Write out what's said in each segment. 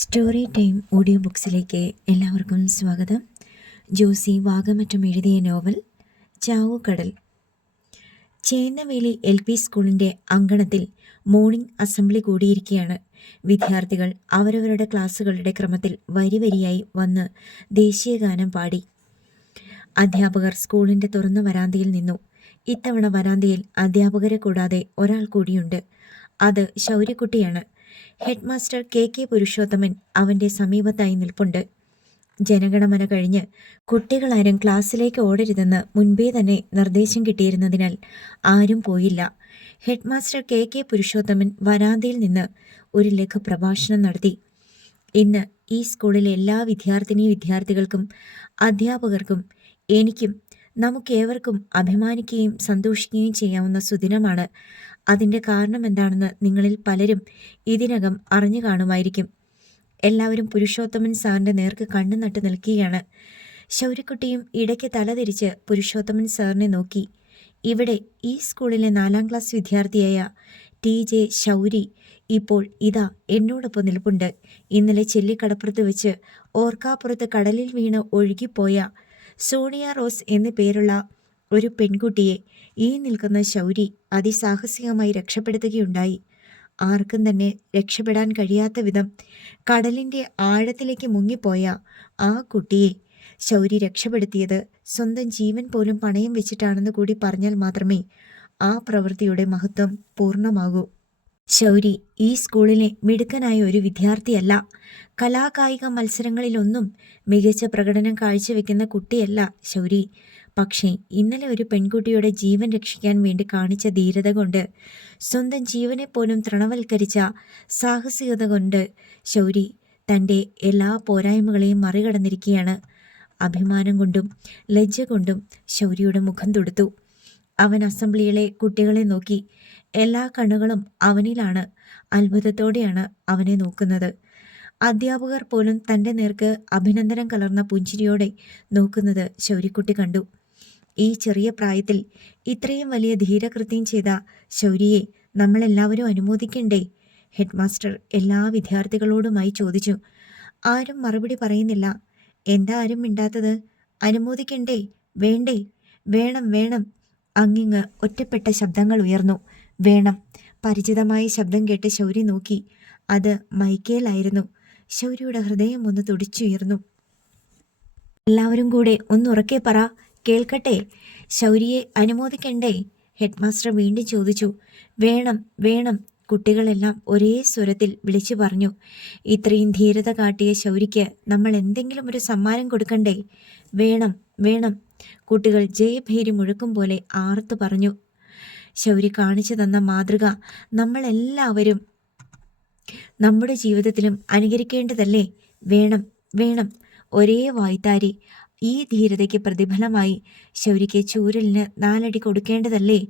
Story time audio ബുക്സിലേക്ക് എല്ലാവർക്കും സ്വാഗതം. ജോസി വാഗമറ്റം എഴുതിയ നോവൽ ചാവുകടൽ. ചേന്നവേലി LP സ്കൂളിൻ്റെ അങ്കണത്തിൽ മോർണിംഗ് അസംബ്ലി കൂടിയിരിക്കുകയാണ്. വിദ്യാർത്ഥികൾ അവരവരുടെ ക്ലാസ്സുകളുടെ ക്രമത്തിൽ വരിവരിയായി വന്ന് ദേശീയഗാനം പാടി. അധ്യാപകർ സ്കൂളിൻ്റെ തുറന്ന വരാന്തയിൽ നിന്നു. ഇത്തവണ വരാന്തയിൽ അധ്യാപകരെ കൂടാതെ ഒരാൾ കൂടിയുണ്ട്. അത് ശൗര്യക്കുട്ടിയാണ്. ഹെഡ് മാസ്റ്റർ KK പുരുഷോത്തമൻ അവൻ്റെ സമീപത്തായി നിൽപ്പുണ്ട്. ജനഗണമന കഴിഞ്ഞ് കുട്ടികളാരും ക്ലാസ്സിലേക്ക് ഓടരുതെന്ന് മുൻപേ തന്നെ നിർദ്ദേശം കിട്ടിയിരുന്നതിനാൽ ആരും പോയില്ല. ഹെഡ് മാസ്റ്റർ KK പുരുഷോത്തമൻ വരാന്തയിൽ നിന്ന് ഒരു ലഘു പ്രഭാഷണം നടത്തി. ഇന്ന് ഈ സ്കൂളിലെ എല്ലാ വിദ്യാർത്ഥികൾക്കും അധ്യാപകർക്കും എനിക്കും നമുക്കേവർക്കും അഭിമാനിക്കുകയും സന്തോഷിക്കുകയും ചെയ്യാവുന്ന സുദിനമാണ്. അതിൻ്റെ കാരണം എന്താണെന്ന് നിങ്ങളിൽ പലരും ഇതിനകം അറിഞ്ഞു കാണുമായിരിക്കും. എല്ലാവരും പുരുഷോത്തമൻ സാറിൻ്റെ നേർക്ക് കണ്ണു നട്ട് നിൽക്കുകയാണ്. ശൗര്യക്കുട്ടിയും ഇടയ്ക്ക് തലതിരിച്ച് പുരുഷോത്തമൻ സാറിനെ നോക്കി. ഇവിടെ ഈ സ്കൂളിലെ 4ാം ക്ലാസ് വിദ്യാർത്ഥിയായ TJ ശൗരി ഇപ്പോൾ ഇതാ എന്നോടൊപ്പം നിൽപ്പുണ്ട്. ഇന്നലെ ചെല്ലിക്കടപ്പുറത്ത് വെച്ച് ഓർക്കാപ്പുറത്ത് കടലിൽ വീണ് ഒഴുകിപ്പോയ സോണിയ റോസ് എന്നു പേരുള്ള ഒരു പെൺകുട്ടിയെ ഈ നിൽക്കുന്ന ശൗരി അതിസാഹസികമായി രക്ഷപ്പെടുത്തുകയുണ്ടായി. ആർക്കും തന്നെ രക്ഷപ്പെടാൻ കഴിയാത്ത വിധം കടലിൻ്റെ ആഴത്തിലേക്ക് മുങ്ങിപ്പോയ ആ കുട്ടിയെ ശൗരി രക്ഷപ്പെടുത്തിയത് സ്വന്തം ജീവൻ പോലും പണയം വെച്ചിട്ടാണെന്ന് കൂടി പറഞ്ഞാൽ മാത്രമേ ആ പ്രവൃത്തിയുടെ മഹത്വം പൂർണ്ണമാകൂ. ശൗരി ഈ സ്കൂളിലെ മിടുക്കനായ ഒരു വിദ്യാർത്ഥിയല്ല. കലാകായിക മത്സരങ്ങളിലൊന്നും മികച്ച പ്രകടനം കാഴ്ചവെക്കുന്ന കുട്ടിയല്ല ശൗരി. പക്ഷേ ഇന്നലെ ഒരു പെൺകുട്ടിയുടെ ജീവൻ രക്ഷിക്കാൻ വേണ്ടി കാണിച്ച ധീരത കൊണ്ട്, സ്വന്തം ജീവനെപ്പോലും തൃണവൽക്കരിച്ച സാഹസികത കൊണ്ട് ശൗരി തൻ്റെ എല്ലാ പോരായ്മകളെയും മറികടന്നിരിക്കുകയാണ്. അഭിമാനം കൊണ്ടും ലജ്ജ കൊണ്ടും ശൗരിയുടെ മുഖം തുടുത്തു. അവൻ അസംബ്ലിയിലെ കുട്ടികളെ നോക്കി. എല്ലാ കണ്ണുകളും അവനിലാണ്. അത്ഭുതത്തോടെയാണ് അവനെ നോക്കുന്നത്. അധ്യാപകർ പോലും തൻ്റെ നേർക്ക് അഭിനന്ദനം കലർന്ന പുഞ്ചിരിയോടെ നോക്കുന്നത് ശൗര്യക്കുട്ടി കണ്ടു. ഈ ചെറിയ പ്രായത്തിൽ ഇത്രയും വലിയ ധീരകൃത്യം ചെയ്ത ശൗര്യയെ നമ്മളെല്ലാവരും അനുമോദിക്കണ്ടേ? ഹെഡ് മാസ്റ്റർ എല്ലാ വിദ്യാർത്ഥികളോടുമായി ചോദിച്ചു. ആരും മറുപടി പറയുന്നില്ല. എന്താ ആരും മിണ്ടാത്തത്? അനുമോദിക്കണ്ടേ? വേണ്ടേ? വേണം വേണം. അങ്ങിങ്ങ് ഒറ്റപ്പെട്ട ശബ്ദങ്ങൾ ഉയർന്നു. വേണം. പരിചിതമായ ശബ്ദം കേട്ട് ശൗരി നോക്കി. അത് മൈക്കേലായിരുന്നു. ശൗര്യയുടെ ഹൃദയം ഒന്ന് തുടിച്ചുയർന്നു. എല്ലാവരും കൂടെ ഒന്നുറക്കെ പറ, കേൾക്കട്ടെ. ശൗരിയെ അനുമോദിക്കണ്ടേ? ഹെഡ് മാസ്റ്റർ വീണ്ടും ചോദിച്ചു. വേണം വേണം. കുട്ടികളെല്ലാം ഒരേ സ്വരത്തിൽ വിളിച്ചു പറഞ്ഞു. ഇത്രയും ധീരത കാട്ടിയ ശൗരിക്ക് നമ്മൾ എന്തെങ്കിലും ഒരു സമ്മാനം കൊടുക്കണ്ടേ? വേണം വേണം. കുട്ടികൾ ജയഭേരി മുഴക്കും പോലെ ആർത്തു പറഞ്ഞു. ശൗരി കാണിച്ചു തന്ന മാതൃക നമ്മളെല്ലാവരും നമ്മുടെ ജീവിതത്തിലും അനുകരിക്കേണ്ടതല്ലേ? വേണം വേണം. ഒരേ വായ്ത്താരി. ഈ ധീരതയ്ക്ക് പ്രതിഫലമായി ശൗരിക്ക് ചൂരലിന് 4 അടി കൊടുക്കേണ്ടതല്ലേ?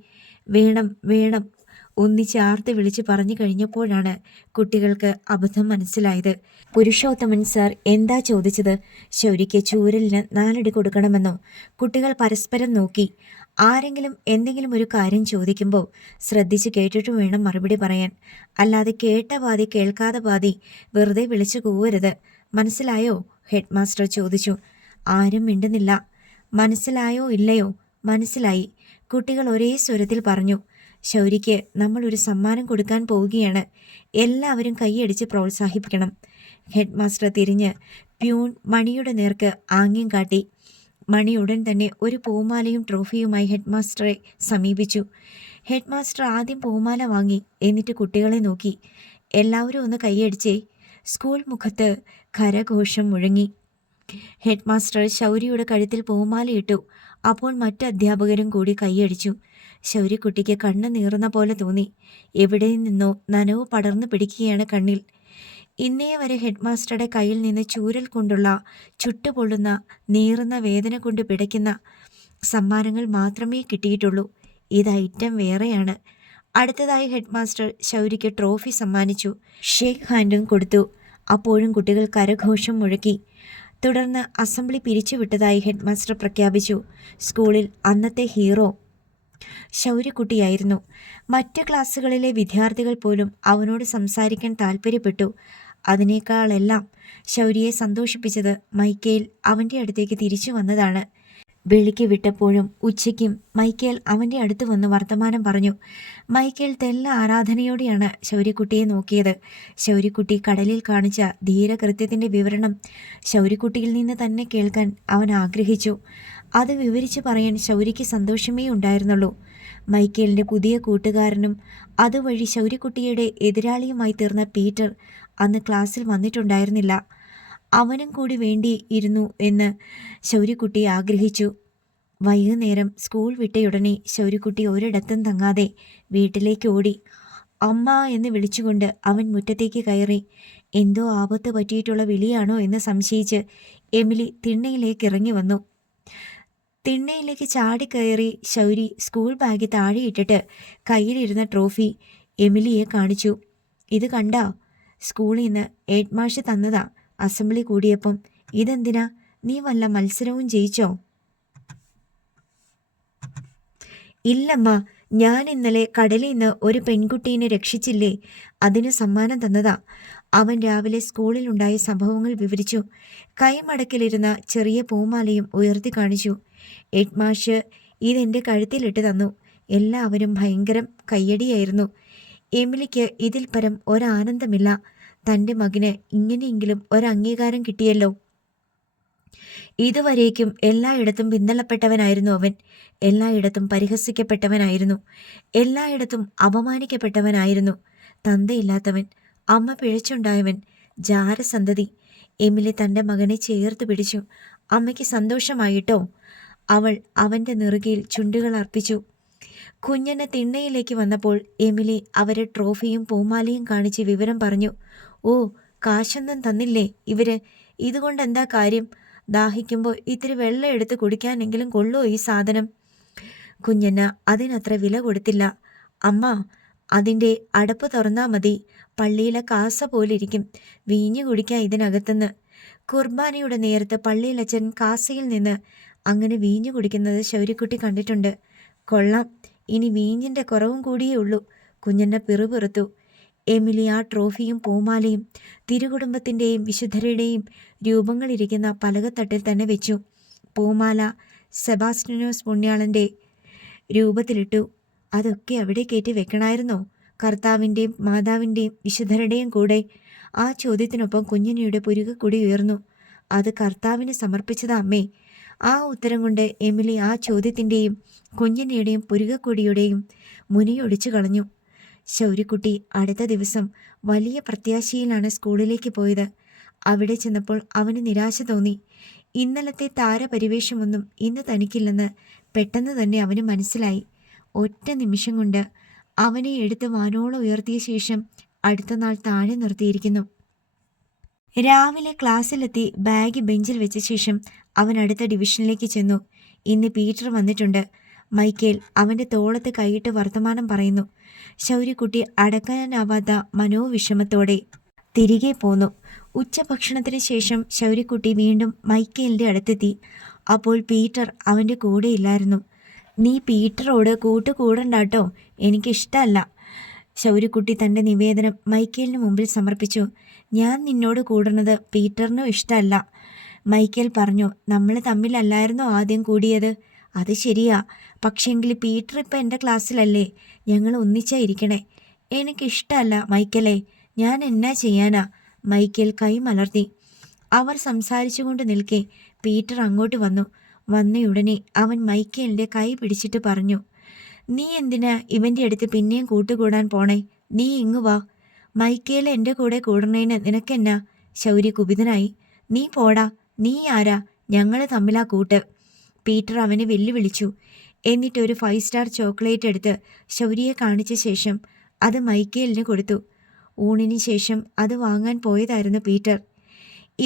വേണം വേണം. ഒന്നിച്ചാർത്ത് വിളിച്ച് പറഞ്ഞു കഴിഞ്ഞപ്പോഴാണ് കുട്ടികൾക്ക് അബദ്ധം മനസ്സിലായത്. പുരുഷോത്തമൻ സാർ എന്താ ചോദിച്ചത്? ശൗരിക്ക് ചൂരലിന് 4 അടി കൊടുക്കണമെന്നോ? കുട്ടികൾ പരസ്പരം നോക്കി. ആരെങ്കിലും എന്തെങ്കിലും ഒരു കാര്യം ചോദിക്കുമ്പോൾ ശ്രദ്ധിച്ച് കേട്ടിട്ട് വേണം മറുപടി പറയാൻ. അല്ലാതെ കേട്ട പാതി കേൾക്കാതെ പാതി വെറുതെ വിളിച്ചു കൂവരുത്. മനസ്സിലായോ? ഹെഡ് മാസ്റ്റർ ചോദിച്ചു. ആരും മിണ്ടുന്നില്ല. മനസ്സിലായോ ഇല്ലയോ? മനസ്സിലായി. കുട്ടികൾ ഒരേ സ്വരത്തിൽ പറഞ്ഞു. ശൗരിക്ക് നമ്മൾ ഒരു സമ്മാനം കൊടുക്കാൻ പോവുകയാണ്. എല്ലാവരും കൈയടിച്ച് പ്രോത്സാഹിപ്പിക്കണം. ഹെഡ് മാസ്റ്റർ തിരിഞ്ഞ് പ്യൂൺ മണിയുടെ നേർക്ക് ആംഗ്യം കാട്ടി. മണി ഉടൻ തന്നെ ഒരു പൂമാലയും ട്രോഫിയുമായി ഹെഡ് മാസ്റ്ററെ സമീപിച്ചു. ഹെഡ് മാസ്റ്റർ ആദ്യം പൂമാല വാങ്ങി. എന്നിട്ട് കുട്ടികളെ നോക്കി. എല്ലാവരും ഒന്ന് കൈയടിച്ചേ. സ്കൂൾ മുഖത്ത് കരഘോഷം മുഴങ്ങി. ഹെഡ് മാസ്റ്റർ ശൗര്യയുടെ കഴുത്തിൽ പൂമാലയിട്ടു. അപ്പോൾ മറ്റു അധ്യാപകരും കൂടി കൈയടിച്ചു. ശൗര്യക്കുട്ടിക്ക് കണ്ണ് നീറുന്ന പോലെ തോന്നി. എവിടെ നിന്നോ നനവ് പടർന്നു പിടിക്കുകയാണ് കണ്ണിൽ. ഇന്നേ വരെ ഹെഡ് മാസ്റ്ററുടെ കയ്യിൽ നിന്ന് ചൂരൽ കൊണ്ടുള്ള ചുട്ടുപൊള്ളുന്ന നീറുന്ന വേദന കൊണ്ട് പിടയ്ക്കുന്ന സമ്മാനങ്ങൾ മാത്രമേ കിട്ടിയിട്ടുള്ളൂ. ഇത് ഐറ്റം വേറെയാണ്. അടുത്തതായി ഹെഡ് മാസ്റ്റർ ശൗരിക്ക് ട്രോഫി സമ്മാനിച്ചു. ഷേക്ക് ഹാൻഡും കൊടുത്തു. അപ്പോഴും കുട്ടികൾ കരഘോഷം മുഴക്കി. തുടർന്ന് അസംബ്ലി പിരിച്ചുവിട്ടതായി ഹെഡ് മാസ്റ്റർ പ്രഖ്യാപിച്ചു. സ്കൂളിൽ അന്നത്തെ ഹീറോ ശൗര്യക്കുട്ടിയായിരുന്നു. മറ്റ് ക്ലാസ്സുകളിലെ വിദ്യാർത്ഥികൾ പോലും അവനോട് സംസാരിക്കാൻ താല്പര്യപ്പെട്ടു. അതിനേക്കാളെല്ലാം ശൗര്യയെ സന്തോഷിപ്പിച്ചത് മൈക്കേൽ അവൻ്റെ അടുത്തേക്ക് തിരിച്ചു വന്നതാണ്. വെളിക്ക് വിട്ടപ്പോഴും ഉച്ചയ്ക്കും മൈക്കേൽ അവൻ്റെ അടുത്ത് വന്ന് വർത്തമാനം പറഞ്ഞു. മൈക്കേൽ തെല്ല ആരാധനയോടെയാണ് ശൗര്യക്കുട്ടിയെ നോക്കിയത്. ശൗര്യക്കുട്ടി കടലിൽ കാണിച്ച ധീരകൃത്യത്തിൻ്റെ വിവരണം ശൗര്യക്കുട്ടിയിൽ നിന്ന് തന്നെ കേൾക്കാൻ അവൻ ആഗ്രഹിച്ചു. അത് വിവരിച്ചു പറയാൻ ശൗര്യയ്ക്ക് സന്തോഷമേ ഉണ്ടായിരുന്നുള്ളൂ. മൈക്കേലിൻ്റെ പുതിയ കൂട്ടുകാരനും അതുവഴി ശൗര്യക്കുട്ടിയുടെ എതിരാളിയുമായി തീർന്ന പീറ്റർ അന്ന് ക്ലാസ്സിൽ വന്നിട്ടുണ്ടായിരുന്നില്ല. അവനും കൂടി വേണ്ടിയിരുന്നു എന്ന് ശൗര്യക്കുട്ടി ആഗ്രഹിച്ചു. വൈകുന്നേരം സ്കൂൾ വിട്ടയുടനെ ശൗര്യക്കുട്ടി ഒരിടത്തും തങ്ങാതെ വീട്ടിലേക്ക് ഓടി. അമ്മ എന്ന് വിളിച്ചുകൊണ്ട് അവൻ മുറ്റത്തേക്ക് കയറി. എന്തോ ആപത്ത് പറ്റിയിട്ടുള്ള വിളിയാണോ എന്ന് സംശയിച്ച് എമിലി തിണ്ണയിലേക്ക് ഇറങ്ങി വന്നു. തിണ്ണയിലേക്ക് ചാടിക്കയറി ശൗരി സ്കൂൾ ബാഗ് താഴെയിട്ടിട്ട് കയ്യിലിരുന്ന ട്രോഫി എമിലിയെ കാണിച്ചു. ഇത് കണ്ടാ, സ്കൂളിൽ നിന്ന് ഹെഡ് മാഷ് തന്നതാ അസംബ്ലി കൂടിയപ്പം. ഇതെന്തിനാ? നീ വല്ല മത്സരവും ജയിച്ചോ? ഇല്ലമ്മ, ഞാൻ ഇന്നലെ കടലിൽ നിന്ന് ഒരു പെൺകുട്ടീനെ രക്ഷിച്ചില്ലേ, അതിന് സമ്മാനം തന്നതാ. അവൻ രാവിലെ സ്കൂളിലുണ്ടായ സംഭവങ്ങൾ വിവരിച്ചു. കൈമടക്കിലിരുന്ന ചെറിയ പൂമാലയും ഉയർത്തി കാണിച്ചു. ഹെഡ് മാഷ് ഇതെൻ്റെ കഴുത്തിലിട്ട് തന്നു. എല്ലാവരും ഭയങ്കരം കയ്യടിയായിരുന്നു. എമിലിക്ക് ഇതിൽ പരം ഒരാനന്ദമില്ല. തൻ്റെ മകന് ഇങ്ങനെയെങ്കിലും ഒരംഗീകാരം കിട്ടിയല്ലോ. ഇതുവരേക്കും എല്ലായിടത്തും പിന്തള്ളപ്പെട്ടവനായിരുന്നു അവൻ. എല്ലായിടത്തും പരിഹസിക്കപ്പെട്ടവനായിരുന്നു. എല്ലായിടത്തും അപമാനിക്കപ്പെട്ടവനായിരുന്നു. തന്തയില്ലാത്തവൻ, അമ്മ പിഴച്ചുണ്ടായവൻ, ജാരസന്തതി. എമിലി തൻ്റെ മകനെ ചേർത്ത് പിടിച്ചു. അമ്മയ്ക്ക് സന്തോഷമായിട്ടോ? അവൾ അവൻ്റെ നെറുകയിൽ ചുണ്ടുകൾ അർപ്പിച്ചു. കുഞ്ഞന് തിണ്ണയിലേക്ക് വന്നപ്പോൾ എമിലി അവരെ ട്രോഫിയും പൂമാലയും കാണിച്ച് വിവരം പറഞ്ഞു. ഓ, കാശൊന്നും തന്നില്ലേ ഇവര്? ഇതുകൊണ്ടെന്താ കാര്യം? ദാഹിക്കുമ്പോൾ ഇത്തിരി വെള്ളം എടുത്ത് കുടിക്കാനെങ്കിലും കൊള്ളോ ഈ സാധനം? കുഞ്ഞന് അതിനത്ര വില കൊടുത്തില്ല. അമ്മ, അതിൻ്റെ അടപ്പ് തുറന്നാ മതി. പള്ളിയിലെ കാസ പോലിരിക്കും. വീഞ്ഞു കുടിക്കാൻ ഇതിനകത്തുനിന്ന്. കുർബാനയുടെ നേരത്ത് പള്ളിയിലച്ചൻ കാസയിൽ നിന്ന് അങ്ങനെ വീഞ്ഞു കുടിക്കുന്നത് ശൗര്യക്കുട്ടി കണ്ടിട്ടുണ്ട്. കൊള്ളാം, ഇനി വീഞ്ഞിൻ്റെ കുറവും കൂടിയേ ഉള്ളൂ. കുഞ്ഞൻ്റെ പിറുപിറുത്തു. എമിലി ആ ട്രോഫിയും പൂമാലയും തിരുകുടുംബത്തിൻ്റെയും വിശുദ്ധരുടെയും രൂപങ്ങളിരിക്കുന്ന പലകത്തട്ടിൽ തന്നെ വെച്ചു. പൂമാല സെബാസ്റ്റ്യനോസ് പുണ്യാളൻ്റെ രൂപത്തിലിട്ടു. അതൊക്കെ അവിടെ കയറ്റി വെക്കണമായിരുന്നോ? കർത്താവിൻ്റെയും മാതാവിൻ്റെയും വിശുദ്ധരുടെയും കൂടെ? ആ ചോദ്യത്തിനൊപ്പം കുഞ്ഞിനിയുടെ പുരുകക്കൊടി ഉയർന്നു. അത് കർത്താവിന് സമർപ്പിച്ചതാ അമ്മേ. ആ ഉത്തരം കൊണ്ട് എമിലി ആ ചോദ്യത്തിൻ്റെയും കുഞ്ഞിനിയുടെയും പുരുകക്കൊടിയുടെയും മുനിയൊടിച്ചു കളഞ്ഞു. ശൗര്യക്കുട്ടി അടുത്ത ദിവസം വലിയ പ്രത്യാശയിലാണ് സ്കൂളിലേക്ക് പോയത്. അവിടെ ചെന്നപ്പോൾ അവന് നിരാശ തോന്നി. ഇന്നലത്തെ താരപരിവേഷമൊന്നും ഇന്ന് തനിക്കില്ലെന്ന് പെട്ടെന്ന് തന്നെ അവന് മനസ്സിലായി. ഒറ്റ നിമിഷം കൊണ്ട് അവനെ എടുത്ത് വാനോളം ഉയർത്തിയ ശേഷം അടുത്ത നാൾ താഴെ നിർത്തിയിരിക്കുന്നു. രാവിലെ ക്ലാസ്സിലെത്തി ബാഗ് ബെഞ്ചിൽ വെച്ച ശേഷം അവൻ അടുത്ത ഡിവിഷനിലേക്ക് ചെന്നു. ഇന്ന് പീറ്റർ വന്നിട്ടുണ്ട്. മൈക്കേൽ അവൻ്റെ തോളത്ത് കൈയിട്ട് വർത്തമാനം പറയുന്നു. ശൗര്യക്കുട്ടി അടക്കാനാവാത്ത മനോവിഷമത്തോടെ തിരികെ പോന്നു. ഉച്ചഭക്ഷണത്തിന് ശേഷം ശൗര്യക്കുട്ടി വീണ്ടും മൈക്കേലിൻ്റെ അടുത്തെത്തി. അപ്പോൾ പീറ്റർ അവൻ്റെ കൂടെ ഇല്ലായിരുന്നു. നീ പീറ്ററോട് കൂട്ടുകൂടണ്ടാട്ടോ, എനിക്കിഷ്ടമല്ല. ശൗര്യക്കുട്ടി തൻ്റെ നിവേദനം മൈക്കേലിന് മുമ്പിൽ സമർപ്പിച്ചു. ഞാൻ നിന്നോട് കൂടുന്നത് പീറ്ററിനും ഇഷ്ടമല്ല. മൈക്കേൽ പറഞ്ഞു. നമ്മൾ തമ്മിലല്ലായിരുന്നോ ആദ്യം കൂടിയത്? അത് ശരിയാ, പക്ഷേങ്കിൽ പീറ്റർ ഇപ്പം എൻ്റെ ക്ലാസ്സിലല്ലേ. ഞങ്ങൾ ഒന്നിച്ചായിരിക്കണേ. എനിക്കിഷ്ടമല്ല മൈക്കലെ, ഞാൻ എന്നാ ചെയ്യാനാ? മൈക്കേൽ കൈ മലർത്തി. അവർ സംസാരിച്ചു കൊണ്ട് നിൽക്കെ പീറ്റർ അങ്ങോട്ട് വന്നു. വന്നയുടനെ അവൻ മൈക്കേലിൻ്റെ കൈ പിടിച്ചിട്ട് പറഞ്ഞു. നീ എന്തിനാ ഇവൻ്റെ അടുത്ത് പിന്നെയും കൂട്ടുകൂടാൻ പോണേ? നീ ഇങ്ങു വാ. മൈക്കേൽ എൻ്റെ കൂടെ കൂടണേന് നിനക്കെന്നാ? ശൗര്യ കുപിതനായി. നീ പോടാ, നീ ആരാ? ഞങ്ങൾ തമ്മിലാ കൂട്ട്. പീറ്റർ അവനെ വെല്ലുവിളിച്ചു. എന്നിട്ട് ഒരു 5 സ്റ്റാർ ചോക്ലേറ്റ് എടുത്ത് ശൗര്യയെ കാണിച്ച ശേഷം അത് മൈക്കേലിന് കൊടുത്തു. ഊണിന് ശേഷം അത് വാങ്ങാൻ പോയതായിരുന്നു പീറ്റർ.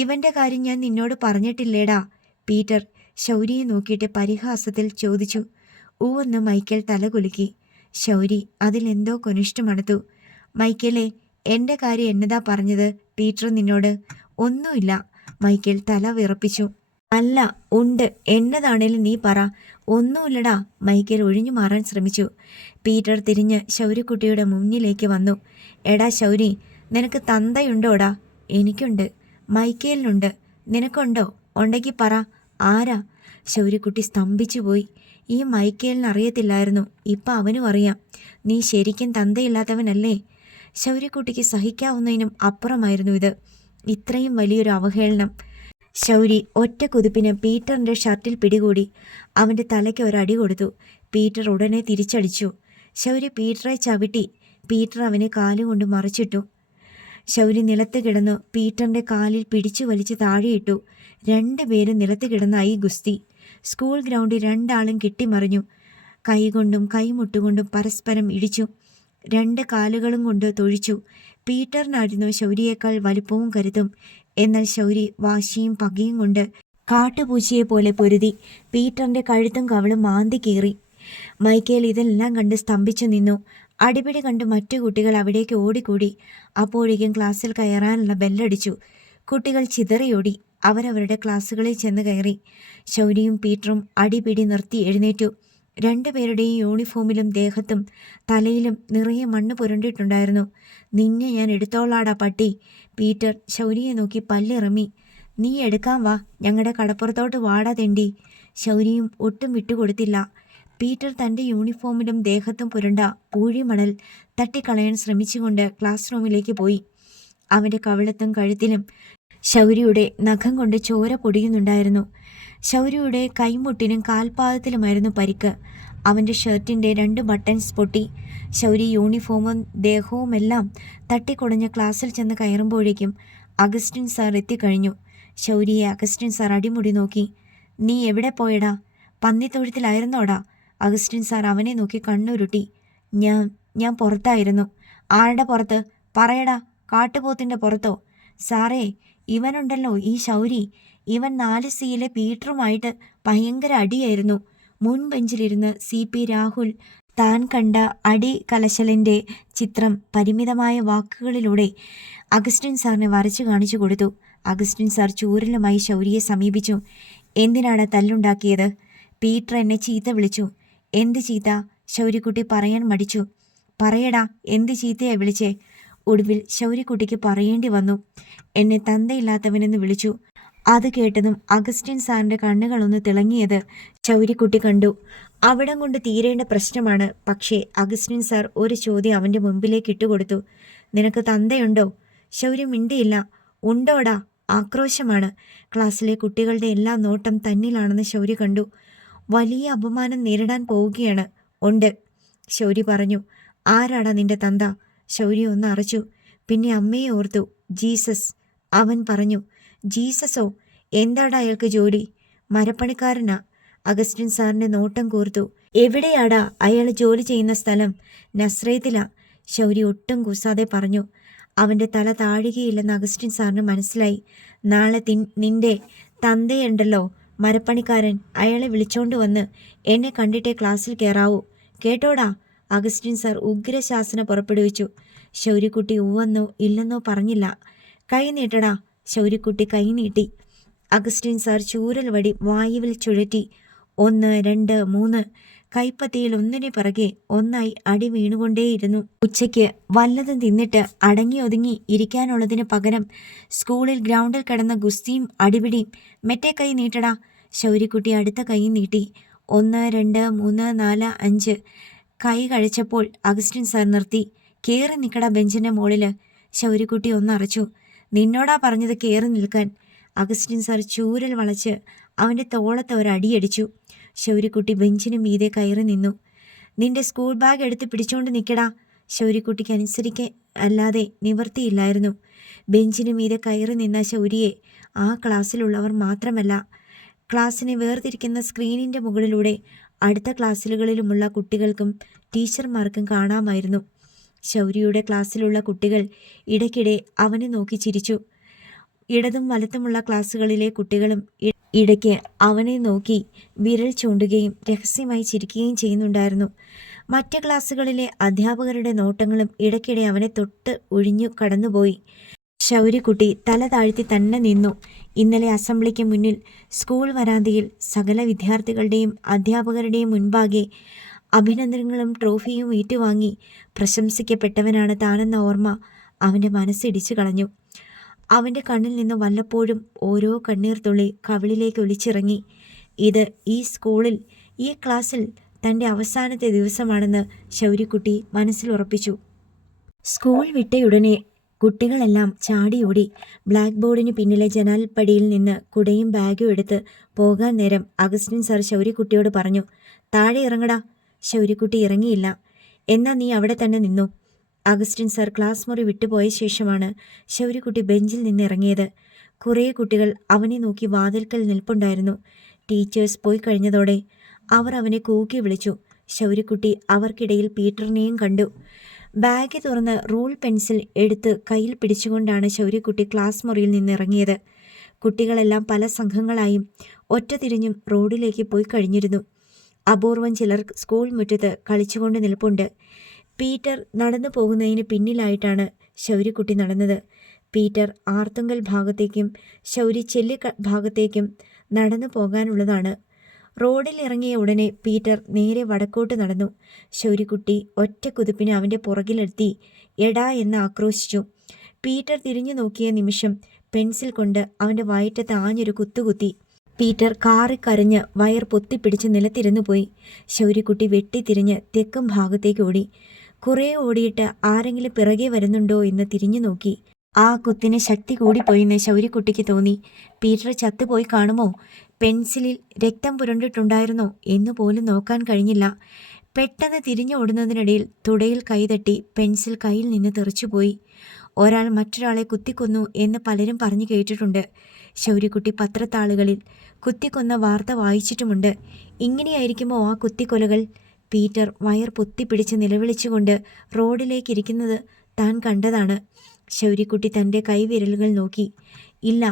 ഇവൻ്റെ കാര്യം ഞാൻ നിന്നോട് പറഞ്ഞിട്ടില്ലേടാ? പീറ്റർ ശൗര്യയെ നോക്കിയിട്ട് പരിഹാസത്തിൽ ചോദിച്ചു. ഊവെന്ന് മൈക്കേൽ തലകുലുക്കി. ശൗരി അതിലെന്തോ കൊനിഷ്ടമണത്തു. മൈക്കേലെ, എൻ്റെ കാര്യം എന്നതാ പറഞ്ഞത് പീറ്റർ നിന്നോട്? ഒന്നുമില്ല. മൈക്കേൽ തല വിറപ്പിച്ചു. അല്ല, ഉണ്ട്. എന്നതാണേലും നീ പറ. ഒന്നുമില്ലടാ. മൈക്കേൽ ഒഴിഞ്ഞു മാറാൻ ശ്രമിച്ചു. പീറ്റർ തിരിഞ്ഞ് ശൗര്യക്കുട്ടിയുടെ മുന്നിലേക്ക് വന്നു. എടാ ശൗരി, നിനക്ക് തന്തയുണ്ടോടാ? എനിക്കുണ്ട്. മൈക്കേലിനുണ്ട്. നിനക്കുണ്ടോ? ഉണ്ടെങ്കിൽ പറ. ആരാ? ശൗര്യക്കുട്ടി സ്തംഭിച്ചു പോയി. ഈ മൈക്കേലിന് അറിയത്തില്ലായിരുന്നു. ഇപ്പം അവനും അറിയാം. നീ ശരിക്കും തന്തയില്ലാത്തവനല്ലേ? ശൗര്യക്കുട്ടിക്ക് സഹിക്കാവുന്നതിനും അപ്പുറമായിരുന്നു ഇത്. ഇത്രയും വലിയൊരു അവഹേളനം. ശൗരി ഒറ്റ കുതിപ്പിന് പീറ്ററിൻ്റെ ഷർട്ടിൽ പിടികൂടി അവൻ്റെ തലയ്ക്ക് ഒരടി കൊടുത്തു. പീറ്റർ ഉടനെ തിരിച്ചടിച്ചു. ശൗരി പീറ്ററെ ചവിട്ടി. പീറ്റർ അവനെ കാലുകൊണ്ട് മറിച്ചിട്ടു. ശൗരി നിലത്ത് കിടന്നു പീറ്ററിൻ്റെ കാലിൽ പിടിച്ചു വലിച്ച് താഴെയിട്ടു. രണ്ടുപേരും നിലത്ത് കിടന്നായി ഗുസ്തി. സ്കൂൾ ഗ്രൗണ്ടിൽ രണ്ടാളും കെട്ടിമറിഞ്ഞു. കൈകൊണ്ടും കൈമുട്ടുകൊണ്ടും പരസ്പരം ഇടിച്ചു. രണ്ട് കാലുകളും കൊണ്ട് തൊഴിച്ചു. പീറ്ററിനായിരുന്നു ശൗരിയേക്കാൾ വലുപ്പവും കരുത്തും. എന്നാൽ ശൗരി വാശിയും പകയും കൊണ്ട് കാട്ടുപൂച്ചയെ പോലെ പൊരുതി. പീറ്ററിൻ്റെ കഴുത്തും കവളും മാന്തി കീറി. മൈക്കേൽ ഇതെല്ലാം കണ്ട് സ്തംഭിച്ചു നിന്നു. അടിപിടി കണ്ട് മറ്റു കുട്ടികൾ അവിടേക്ക് ഓടിക്കൂടി. അപ്പോഴേക്കും ക്ലാസ്സിൽ കയറാനുള്ള ബെല്ലടിച്ചു. കുട്ടികൾ ചിതറിയോടി. അവരവരുടെ ക്ലാസ്സുകളിൽ ചെന്ന് കയറി. ശൗരിയും പീറ്ററും അടിപിടി നിർത്തി എഴുന്നേറ്റു. രണ്ടുപേരുടെയും യൂണിഫോമിലും ദേഹത്തും തലയിലും നിറയെ മണ്ണ് പുരണ്ടിട്ടുണ്ടായിരുന്നു. നിന്നെ ഞാൻ എടുത്തോളാടാ പട്ടി. പീറ്റർ ശൗരിയെ നോക്കി പല്ലിറമ്മി. നീ എടുക്കാൻ വാ, ഞങ്ങളുടെ കടപ്പുറത്തോട്ട് വാടാ തെണ്ടി. ശൗരിയും ഒട്ടും വിട്ടുകൊടുത്തില്ല. പീറ്റർ തൻ്റെ യൂണിഫോമിലും ദേഹത്തും പുരണ്ട പൂഴിമണൽ തട്ടിക്കളയാൻ ശ്രമിച്ചുകൊണ്ട് ക്ലാസ് റൂമിലേക്ക് പോയി. അവൻ്റെ കവിളത്തും കഴുത്തിലും ശൗരിയുടെ നഖം കൊണ്ട് ചോര പൊടിയുന്നുണ്ടായിരുന്നു. ശൗരിയുടെ കൈമുട്ടിനും കാൽപാദത്തിലുമായിരുന്നു പരിക്ക്. അവൻ്റെ ഷർട്ടിൻ്റെ 2 ബട്ടൺസ് പൊട്ടി. ശൗരി യൂണിഫോമും ദേഹവുമെല്ലാം തട്ടിക്കുടഞ്ഞ് ക്ലാസ്സിൽ ചെന്ന് കയറുമ്പോഴേക്കും അഗസ്റ്റിൻ സാർ എത്തിക്കഴിഞ്ഞു. ശൗരിയെ അഗസ്റ്റിൻ സാർ അടിമുടി നോക്കി. നീ എവിടെ പോയടാ? പന്നിത്തൊഴുത്തിലായിരുന്നോടാ? അഗസ്റ്റിൻ സാർ അവനെ നോക്കി കണ്ണുരുട്ടി. ഞാൻ പുറത്തായിരുന്നു. ആരുടെ പുറത്ത്? പറയടാ. കാട്ടുപോത്തിൻ്റെ പുറത്തോ? സാറേ, ഇവനുണ്ടല്ലോ ഈ ശൗരി. ഇവൻ 4C പീറ്ററുമായിട്ട് ഭയങ്കര അടിയായിരുന്നു. മുൻ ബെഞ്ചിലിരുന്ന് CP രാഹുൽ താൻ കണ്ട അടി കലശലിൻ്റെ ചിത്രം പരിമിതമായ വാക്കുകളിലൂടെ അഗസ്റ്റിൻ സാറിനെ വരച്ചു കാണിച്ചു കൊടുത്തു. അഗസ്റ്റിൻ സാർ ചൂരലുമായി ശൗരിയെ സമീപിച്ചു. എന്തിനാണ് തല്ലുണ്ടാക്കിയത്? പീറ്റർ എന്നെ ചീത്ത വിളിച്ചു. എന്ത് ചീത്ത? ശൗര്യക്കുട്ടി പറയാൻ മടിച്ചു. പറയടാ, എന്ത് ചീത്തയാ വിളിച്ചേ? ഒടുവിൽ ശൗര്യക്കുട്ടിക്ക് പറയേണ്ടി വന്നു. എന്നെ തന്തയില്ലാത്തവനെന്ന് വിളിച്ചു. അത് കേട്ടതും അഗസ്റ്റിൻ സാറിൻ്റെ കണ്ണുകളൊന്ന് തിളങ്ങിയത് ശൗര്യക്കുട്ടി കണ്ടു. അവിടം കൊണ്ട് തീരേണ്ട പ്രശ്നമാണ്. പക്ഷേ അഗസ്റ്റിൻ സാർ ഒരു ചോദ്യം അവൻ്റെ മുമ്പിലേക്ക് ഇട്ടുകൊടുത്തു. നിനക്ക് തന്തയുണ്ടോ? ശൗര്യ മിണ്ടിയില്ല. ഉണ്ടോടാ? ആക്രോശമാണ്. ക്ലാസ്സിലെ കുട്ടികളുടെ എല്ലാ നോട്ടം തന്നിലാണെന്ന് ശൗര്യ കണ്ടു. വലിയ അപമാനം നേരിടാൻ പോവുകയാണ്. ഉണ്ട്, ശൗര്യ പറഞ്ഞു. ആരാടാ നിന്റെ തന്ത? ശൗര്യ ഒന്ന് അറച്ചു. പിന്നെ അമ്മയെ ഓർത്തു. ജീസസ്, അവൻ പറഞ്ഞു. ജീസസോ? എന്താടാ അയാൾക്ക് ജോലി? മരപ്പണിക്കാരനാ. അഗസ്റ്റിൻ സാറിൻ്റെ നോട്ടം കൂർത്തു. എവിടെയാടാ അയാൾ ജോലി ചെയ്യുന്ന സ്ഥലം? നസ്രേത്തിലാ. ശൗര്യ ഒട്ടും കൂസാതെ പറഞ്ഞു. അവൻ്റെ തല താഴുകയില്ലെന്ന് അഗസ്റ്റിൻ സാറിന് മനസ്സിലായി. നാളെ നിന്റെ തന്തയുണ്ടല്ലോ, മരപ്പണിക്കാരൻ, അയാളെ വിളിച്ചോണ്ട് വന്ന് എന്നെ കണ്ടിട്ടേ ക്ലാസ്സിൽ കയറാവൂ. കേട്ടോടാ? അഗസ്റ്റിൻ സാർ ഉഗ്രശാസന പുറപ്പെടുവിച്ചു. ശൗര്യക്കുട്ടി ഉവ്വെന്നോ ഇല്ലെന്നോ പറഞ്ഞില്ല. കൈ നീട്ടടാ. ശൗര്യക്കുട്ടി കൈ നീട്ടി. അഗസ്റ്റിൻ സാർ ചൂരൽ വടി വായുവിൽ ചുഴറ്റി. 1, 2, 3 കൈപ്പത്തിയിൽ ഒന്നിനെ പിറകെ ഒന്നായി അടി വീണുകൊണ്ടേയിരുന്നു. ഉച്ചയ്ക്ക് വല്ലതും തിന്നിട്ട് അടങ്ങി ഒതുങ്ങി ഇരിക്കാനുള്ളതിന് പകരം സ്കൂളിൽ ഗ്രൗണ്ടിൽ കിടന്ന ഗുസ്തിയും അടിപിടിയും. മെറ്റേ കൈ നീട്ടടാ. ശൗര്യക്കുട്ടി അടുത്ത കൈ നീട്ടി. 1, 2, 3, 4, 5 കൈ കഴിച്ചപ്പോൾ അഗസ്റ്റിൻ സാർ നിർത്തി. കയറി നിൽക്കടാ ബെഞ്ചിൻ്റെ മുകളിൽ. ശൗര്യക്കുട്ടി ഒന്നറച്ചു. നിന്നോടാ പറഞ്ഞത് കയറി നിൽക്കാൻ. അഗസ്റ്റിൻ സാർ ചൂരൽ വളച്ച് അവൻ്റെ തോളത്ത് ഒരടിയടിച്ചു. ശൗര്യക്കുട്ടി ബെഞ്ചിന് മീതെ കയറി നിന്നു. നിന്റെ സ്കൂൾ ബാഗ് എടുത്ത് പിടിച്ചോണ്ട് നിൽക്കടാ. ശൗര്യക്കുട്ടിക്ക് അനുസരിക്കാൻ അല്ലാതെ നിവർത്തിയില്ലായിരുന്നു. ബെഞ്ചിന് മീതെ കയറി നിന്ന ശൗര്യയെ ആ ക്ലാസ്സിലുള്ളവർ മാത്രമല്ല, ക്ലാസ്സിനെ വേർതിരിക്കുന്ന സ്ക്രീനിൻ്റെ മുകളിലൂടെ അടുത്ത ക്ലാസ്സുകളിലുമുള്ള കുട്ടികൾക്കും ടീച്ചർമാർക്കും കാണാമായിരുന്നു. ശൗര്യയുടെ ക്ലാസ്സിലുള്ള കുട്ടികൾ ഇടയ്ക്കിടെ അവനെ നോക്കി ചിരിച്ചു. ഇടതും വലത്തുമുള്ള ക്ലാസ്സുകളിലെ കുട്ടികളും ഇടയ്ക്ക് അവനെ നോക്കി വിരൽ ചൂണ്ടുകയും രഹസ്യമായി ചിരിക്കുകയും ചെയ്യുന്നുണ്ടായിരുന്നു. മറ്റ് ക്ലാസ്സുകളിലെ അധ്യാപകരുടെ നോട്ടങ്ങളും ഇടയ്ക്കിടെ അവനെ തൊട്ട് ഒഴിഞ്ഞു കടന്നുപോയി. ശൗര്യക്കുട്ടി തല താഴ്ത്തി തന്നെ നിന്നു. ഇന്നലെ അസംബ്ലിക്ക് മുന്നിൽ സ്കൂൾ വരാന്തയിൽ സകല വിദ്യാർത്ഥികളുടെയും അധ്യാപകരുടെയും മുൻപാകെ അഭിനന്ദനങ്ങളും ട്രോഫിയും ഏറ്റുവാങ്ങി പ്രശംസിക്കപ്പെട്ടവനാണ് താനെന്ന ഓർമ്മ അവൻ്റെ മനസ്സിടിച്ചു കളഞ്ഞു. അവൻ്റെ കണ്ണിൽ നിന്ന് വല്ലപ്പോഴും ഓരോ കണ്ണീർ തുള്ളി കവിളിലേക്ക് ഒലിച്ചിറങ്ങി. ഇത് ഈ സ്കൂളിൽ, ഈ ക്ലാസ്സിൽ തൻ്റെ അവസാനത്തെ ദിവസമാണെന്ന് ശൗര്യക്കുട്ടി മനസ്സിൽ ഉറപ്പിച്ചു. സ്കൂൾ വിട്ടയുടനെ കുട്ടികളെല്ലാം ചാടിയോടി ബ്ലാക്ക് ബോർഡിന് പിന്നിലെ ജനാൽപ്പടിയിൽ നിന്ന് കുടയും ബാഗും എടുത്ത് പോകാൻ നേരം അഗസ്റ്റിൻ സാർ ശൗര്യക്കുട്ടിയോട് പറഞ്ഞു, താഴെ ഇറങ്ങടാ. ശൗര്യക്കുട്ടി ഇറങ്ങിയില്ല. എന്നാ നീ അവിടെ തന്നെ നിന്നു. അഗസ്റ്റിൻ സാർ ക്ലാസ് മുറി വിട്ടുപോയ ശേഷമാണ് ശൗര്യക്കുട്ടി ബെഞ്ചിൽ നിന്ന് ഇറങ്ങിയത്. കുറേ കുട്ടികൾ അവനെ നോക്കി വാതിൽക്കൽ നിൽപ്പുണ്ടായിരുന്നു. ടീച്ചേഴ്സ് പോയി കഴിഞ്ഞതോടെ അവർ അവനെ കൂക്കി വിളിച്ചു. ശൗര്യക്കുട്ടി അവർക്കിടയിൽ പീറ്ററിനെയും കണ്ടു. ബാഗ് തുറന്ന് റൂൾ പെൻസിൽ എടുത്ത് കയ്യിൽ പിടിച്ചുകൊണ്ടാണ് ശൗര്യക്കുട്ടി ക്ലാസ് മുറിയിൽ നിന്നിറങ്ങിയത്. കുട്ടികളെല്ലാം പല സംഘങ്ങളായും ഒറ്റതിരിഞ്ഞും റോഡിലേക്ക് പോയി കഴിഞ്ഞിരുന്നു. അപൂർവം ചിലർ സ്കൂൾ മുറ്റത്ത് കളിച്ചുകൊണ്ട് നിൽപ്പുണ്ട്. പീറ്റർ നടന്നു പോകുന്നതിന് പിന്നിലായിട്ടാണ് ശൗര്യക്കുട്ടി നടന്നത്. പീറ്റർ ആർത്തുങ്കൽ ഭാഗത്തേക്കും ശൗരി ചെല്ലി ഭാഗത്തേക്കും നടന്നു പോകാനുള്ളതാണ്. റോഡിൽ ഇറങ്ങിയ ഉടനെ പീറ്റർ നേരെ വടക്കോട്ട് നടന്നു. ശൗര്യക്കുട്ടി ഒറ്റ കുതിപ്പിന് അവൻ്റെ പുറകിലെത്തി എടാ എന്ന് ആക്രോശിച്ചു. പീറ്റർ തിരിഞ്ഞു നോക്കിയ നിമിഷം പെൻസിൽ കൊണ്ട് അവൻ്റെ വയറ്റത്ത് ആഞ്ഞൊരു കുത്തുകുത്തി. പീറ്റർ കാറിക്കരഞ്ഞ് വയർ പൊത്തിപ്പിടിച്ച് നിലത്തിരുന്നു പോയി. ശൗര്യക്കുട്ടി വെട്ടിത്തിരിഞ്ഞ് തെക്കും ഭാഗത്തേക്ക് ഓടി. കുറേ ഓടിയിട്ട് ആരെങ്കിലും പിറകെ വരുന്നുണ്ടോ എന്ന് തിരിഞ്ഞു നോക്കി. ആ കുത്തിന് ശക്തി കൂടിപ്പോയിന്ന് ശൗര്യക്കുട്ടിക്ക് തോന്നി. പീറ്റർ ചത്തുപോയി കാണുമോ? പെൻസിലിൽ രക്തം പുരണ്ടിട്ടുണ്ടായിരുന്നോ എന്ന് പോലും നോക്കാൻ കഴിഞ്ഞില്ല. പെട്ടെന്ന് തിരിഞ്ഞോടുന്നതിനിടയിൽ തുടയിൽ കൈതട്ടി പെൻസിൽ കയ്യിൽ നിന്ന് തെറിച്ചുപോയി. ഒരാൾ മറ്റൊരാളെ കുത്തിക്കൊന്നു എന്ന് പലരും പറഞ്ഞു കേട്ടിട്ടുണ്ട്. ശൗര്യക്കുട്ടി പത്രത്താളുകളിൽ കുത്തിക്കൊന്ന വാർത്ത വായിച്ചിട്ടുമുണ്ട്. ഇങ്ങനെയായിരിക്കുമോ ആ കുത്തിക്കൊലകൾ? പീറ്റർ വയർ പൊത്തിപ്പിടിച്ച് നിലവിളിച്ചുകൊണ്ട് റോഡിലേക്കിരിക്കുന്നത് താൻ കണ്ടതാണ്. ശൗര്യക്കുട്ടി തൻ്റെ കൈവിരലുകൾ നോക്കി. ഇല്ല,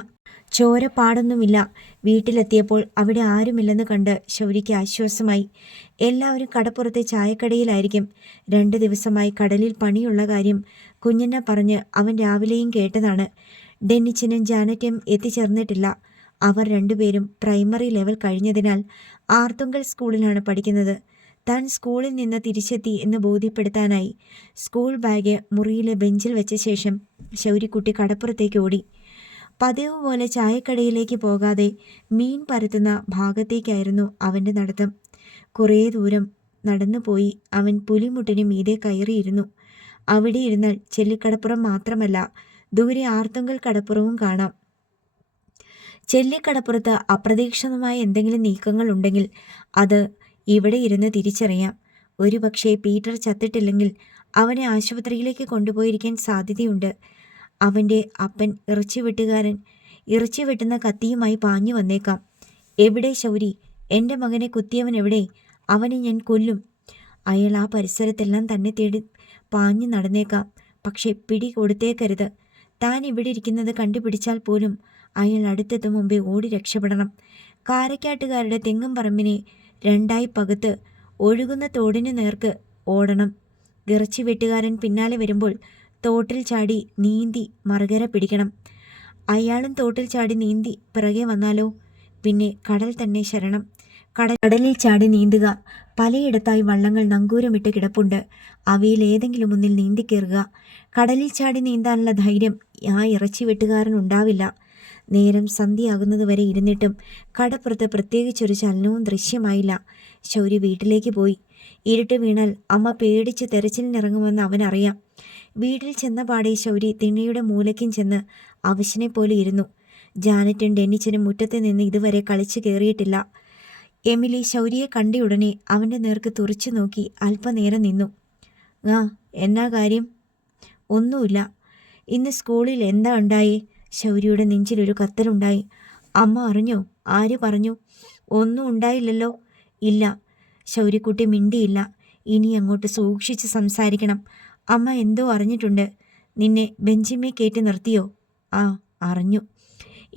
ചോരപ്പാടൊന്നുമില്ല. വീട്ടിലെത്തിയപ്പോൾ അവിടെ ആരുമില്ലെന്ന് കണ്ട് ശൗര്യയ്ക്ക് ആശ്വാസമായി. എല്ലാവരും കടപ്പുറത്തെ ചായക്കടയിലായിരിക്കും. 2 ദിവസമായി കടലിൽ പണിയുള്ള കാര്യം കുഞ്ഞന്ന പറഞ്ഞ് അവൻ രാവിലെയും കേട്ടതാണ്. ഡെന്നിച്ചനും ജാനറ്റും എത്തിച്ചേർന്നിട്ടില്ല. അവർ രണ്ടുപേരും പ്രൈമറി ലെവൽ കഴിഞ്ഞതിനാൽ ആർത്തുങ്കൽ സ്കൂളിലാണ് പഠിക്കുന്നത്. താൻ സ്കൂളിൽ നിന്ന് തിരിച്ചെത്തി എന്ന് ബോധ്യപ്പെടുത്താനായി സ്കൂൾ ബാഗ് മുറിയിലെ ബെഞ്ചിൽ വെച്ച ശേഷം ശൗര്യക്കുട്ടി കടപ്പുറത്തേക്ക് ഓടി. പതിവ് പോലെ ചായക്കടയിലേക്ക് പോകാതെ മീൻ പരത്തുന്ന ഭാഗത്തേക്കായിരുന്നു അവൻ്റെ നടത്തം. കുറേ ദൂരം നടന്നു പോയി അവൻ പുലിമുട്ടിന് മീതെ കയറിയിരുന്നു. അവിടെ ഇരുന്നാൽ ചെല്ലിക്കടപ്പുറം മാത്രമല്ല, ദൂരെ ആർത്തുങ്കൽ കടപ്പുറവും കാണാം. ചെല്ലിക്കടപ്പുറത്ത് അപ്രതീക്ഷിതമായ എന്തെങ്കിലും നീക്കങ്ങൾ ഉണ്ടെങ്കിൽ അത് ഇവിടെ ഇരുന്ന് തിരിച്ചറിയാം. ഒരുപക്ഷെ പീറ്റർ ചത്തിട്ടില്ലെങ്കിൽ അവനെ ആശുപത്രിയിലേക്ക് കൊണ്ടുപോയിരിക്കാൻ സാധ്യതയുണ്ട്. അവൻ്റെ അപ്പൻ ഇറച്ചി വെട്ടുന്ന കത്തിയുമായി പാഞ്ഞു വന്നേക്കാം. എവിടെ ശൗരി? എൻ്റെ മകനെ കുത്തിയവൻ എവിടെ? അവനെ ഞാൻ കൊല്ലും. അയാൾ ആ പരിസരത്തെല്ലാം തന്നെ തേടി പാഞ്ഞു നടന്നേക്കാം. പക്ഷെ പിടി കൊടുത്തേക്കരുത്. താൻ ഇവിടെ ഇരിക്കുന്നത് കണ്ടുപിടിച്ചാൽ പോലും അയാൾ അടുത്തെത്തും മുമ്പേ ഓടി രക്ഷപ്പെടണം. കാരക്കാട്ടുകാരുടെ തെങ്ങും പറമ്പിനെ 2ആയി പകുത്ത് ഒഴുകുന്ന തോടിന് നേർക്ക് ഓടണം. ഇറച്ചി വെട്ടുകാരൻ പിന്നാലെ വരുമ്പോൾ തോട്ടിൽ ചാടി നീന്തി മറുകര പിടിക്കണം. അയാളും തോട്ടിൽ ചാടി നീന്തി പിറകെ വന്നാലോ? പിന്നെ കടൽ തന്നെ ശരണം. കടലിൽ ചാടി നീന്തുക. പലയിടത്തായി വള്ളങ്ങൾ നങ്കൂരമിട്ട് കിടപ്പുണ്ട്. അവയിൽ ഏതെങ്കിലും ഒന്നിൽ നീന്തിക്കേറുക. കടലിൽ ചാടി നീന്താനുള്ള ധൈര്യം ആ ഇറച്ചി വെട്ടുകാരൻ ഉണ്ടാവില്ല. നേരം സന്ധ്യയാകുന്നതുവരെ ഇരുന്നിട്ടും കടപ്പുറത്ത് പ്രത്യേകിച്ചൊരു ചലനവും ദൃശ്യമായില്ല. ശൗരി വീട്ടിലേക്ക് പോയി. ഇരുട്ട് വീണാൽ അമ്മ പേടിച്ച് തെരച്ചിലിനിറങ്ങുമെന്ന് അവനറിയാം. വീട്ടിൽ ചെന്ന പാടെ ശൗരി തിണ്ണയുടെ മൂലയ്ക്കും ചെന്ന് അവശനെ പോലെ ഇരുന്നു. ജാനറ്റും ഡെന്നിച്ചനും മുറ്റത്ത് നിന്ന് ഇതുവരെ കളിച്ചു കയറിയിട്ടില്ല. എമിലി ശൗരിയെ കണ്ടയുടനെ അവൻ്റെ നേർക്ക് തുറച്ചു നോക്കി അല്പനേരം നിന്നു. ആ, എന്നാ കാര്യം? ഒന്നുമില്ല. ഇന്ന് സ്കൂളിൽ എന്താ ഉണ്ടായേ? ശൗരിയുടെ നെഞ്ചിലൊരു കത്തലുണ്ടായി. അമ്മ അറിഞ്ഞോ? ആര് പറഞ്ഞു? ഒന്നും ഉണ്ടായില്ലല്ലോ. ഇല്ല. ശൗര്യക്കുട്ടി മിണ്ടിയില്ല. ഇനി അങ്ങോട്ട് സൂക്ഷിച്ച് സംസാരിക്കണം. അമ്മ എന്തോ അറിഞ്ഞിട്ടുണ്ട്. നിന്നെ ബെഞ്ചിമേ കയറ്റി നിർത്തിയോ? ആ, അറിഞ്ഞു.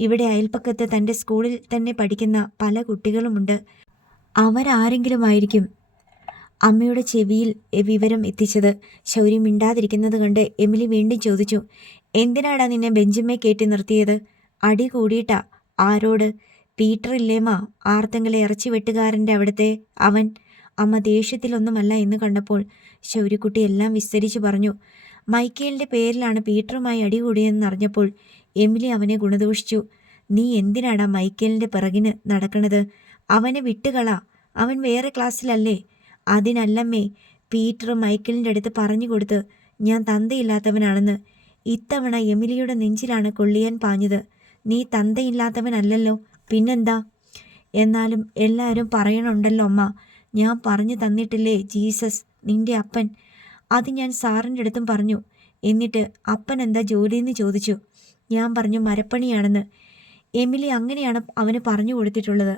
ഇവിടെ അയൽപ്പക്കത്ത് തൻ്റെ സ്കൂളിൽ തന്നെ പഠിക്കുന്ന പല കുട്ടികളുമുണ്ട്. അവരാരെങ്കിലുമായിരിക്കും അമ്മയുടെ ചെവിയിൽ വിവരം എത്തിച്ചത്. ശൗരി മിണ്ടാതിരിക്കുന്നത് കണ്ട് എമിലി വീണ്ടും ചോദിച്ചു, എന്തിനാടാ നിന്നെ ബെഞ്ചിമേ കയറ്റി നിർത്തിയത്? അടി കൂടിയിട്ടാ. ആരോട്? പീറ്റർ ഇല്ലേമാ, ആർത്തങ്കലെ ഇറച്ചി വെട്ടുകാരൻ്റെ അവിടുത്തെ അവൻ. അമ്മ ദേഷ്യത്തിലൊന്നുമല്ല എന്ന് കണ്ടപ്പോൾ ശൗര്യക്കുട്ടി എല്ലാം വിസ്തരിച്ചു പറഞ്ഞു. മൈക്കേലിൻ്റെ പേരിലാണ് പീറ്ററുമായി അടി കൂടിയെന്ന് അറിഞ്ഞപ്പോൾ എമിലി അവനെ ഗുണദോഷിച്ചു. നീ എന്തിനാടാ മൈക്കേലിൻ്റെ പിറകിന് നടക്കണത്? അവനെ വിട്ടുകളാ, അവൻ വേറെ ക്ലാസ്സിലല്ലേ. അതിനല്ലമ്മേ, പീറ്റർ മൈക്കിളിൻ്റെ അടുത്ത് പറഞ്ഞു കൊടുത്ത് ഞാൻ തന്തയില്ലാത്തവനാണെന്ന്. ഇത്തവണ എമിലിയുടെ നെഞ്ചിലാണ് കൊള്ളിയാൻ പാഞ്ഞത്. നീ തന്തയില്ലാത്തവനല്ലല്ലോ, പിന്നെന്താ? എന്നാലും എല്ലാവരും പറയണുണ്ടല്ലോ അമ്മ. ഞാൻ പറഞ്ഞു തന്നിട്ടില്ലേ ജീസസ് നിന്റെ അപ്പൻ? അത് ഞാൻ സാറിൻ്റെ അടുത്തും പറഞ്ഞു. എന്നിട്ട് അപ്പൻ എന്താ ജോലിയെന്ന് ചോദിച്ചു. ഞാൻ പറഞ്ഞു മരപ്പണിയാണെന്ന്. എമിലി അങ്ങനെയാണ് അവന് പറഞ്ഞു കൊടുത്തിട്ടുള്ളത്.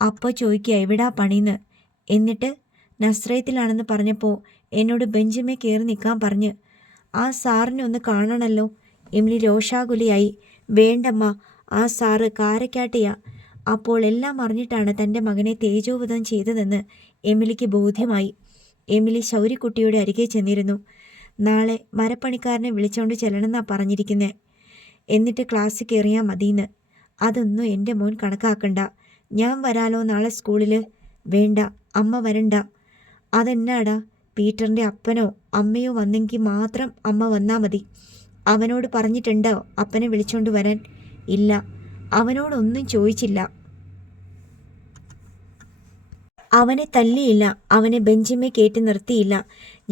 അപ്പോൾ ചോദിക്കുക എവിടാ പണിന്ന്. എന്നിട്ട് നസ്രയത്തിലാണെന്ന് പറഞ്ഞപ്പോൾ എന്നോട് ബെഞ്ചിമേ കയറി നിൽക്കാൻ പറഞ്ഞ്. ആ സാറിനെ ഒന്ന് കാണണമല്ലോ. എമിലി രോഷാകുലയായി. വേണ്ടമ്മ, ആ സാറ് കാരക്കാട്ടിയാ. അപ്പോൾ എല്ലാം അറിഞ്ഞിട്ടാണ് തൻ്റെ മകനെ തേജോവധം ചെയ്തതെന്ന് എമിലിക്ക് ബോധ്യമായി. എമിലി ശൗര്യക്കുട്ടിയുടെ അരികെ ചെന്നിരുന്നു. നാളെ മരപ്പണിക്കാരനെ വിളിച്ചുകൊണ്ട് ചെല്ലണമെന്നാ പറഞ്ഞിരിക്കുന്നേ. എന്നിട്ട് ക്ലാസ്സിൽ കയറിയാൽ മതിയെന്ന്. അതൊന്നും എൻ്റെ മോൻ കണക്കാക്കണ്ട. ഞാൻ വരാലോ നാളെ സ്കൂളിൽ? വേണ്ട, അമ്മ വരണ്ട. അതെന്നാടാ, പീറ്ററിൻ്റെ അപ്പനോ അമ്മയോ വന്നെങ്കിൽ മാത്രം അമ്മ വന്നാൽ മതി. അവനോട് പറഞ്ഞിട്ടുണ്ടോ അപ്പനെ വിളിച്ചോണ്ട് വരാൻ? ഇല്ല, അവനോടൊന്നും ചോദിച്ചില്ല. അവനെ തല്ലിയില്ല, അവനെ ബെഞ്ചിമേ കയറ്റി നിർത്തിയില്ല.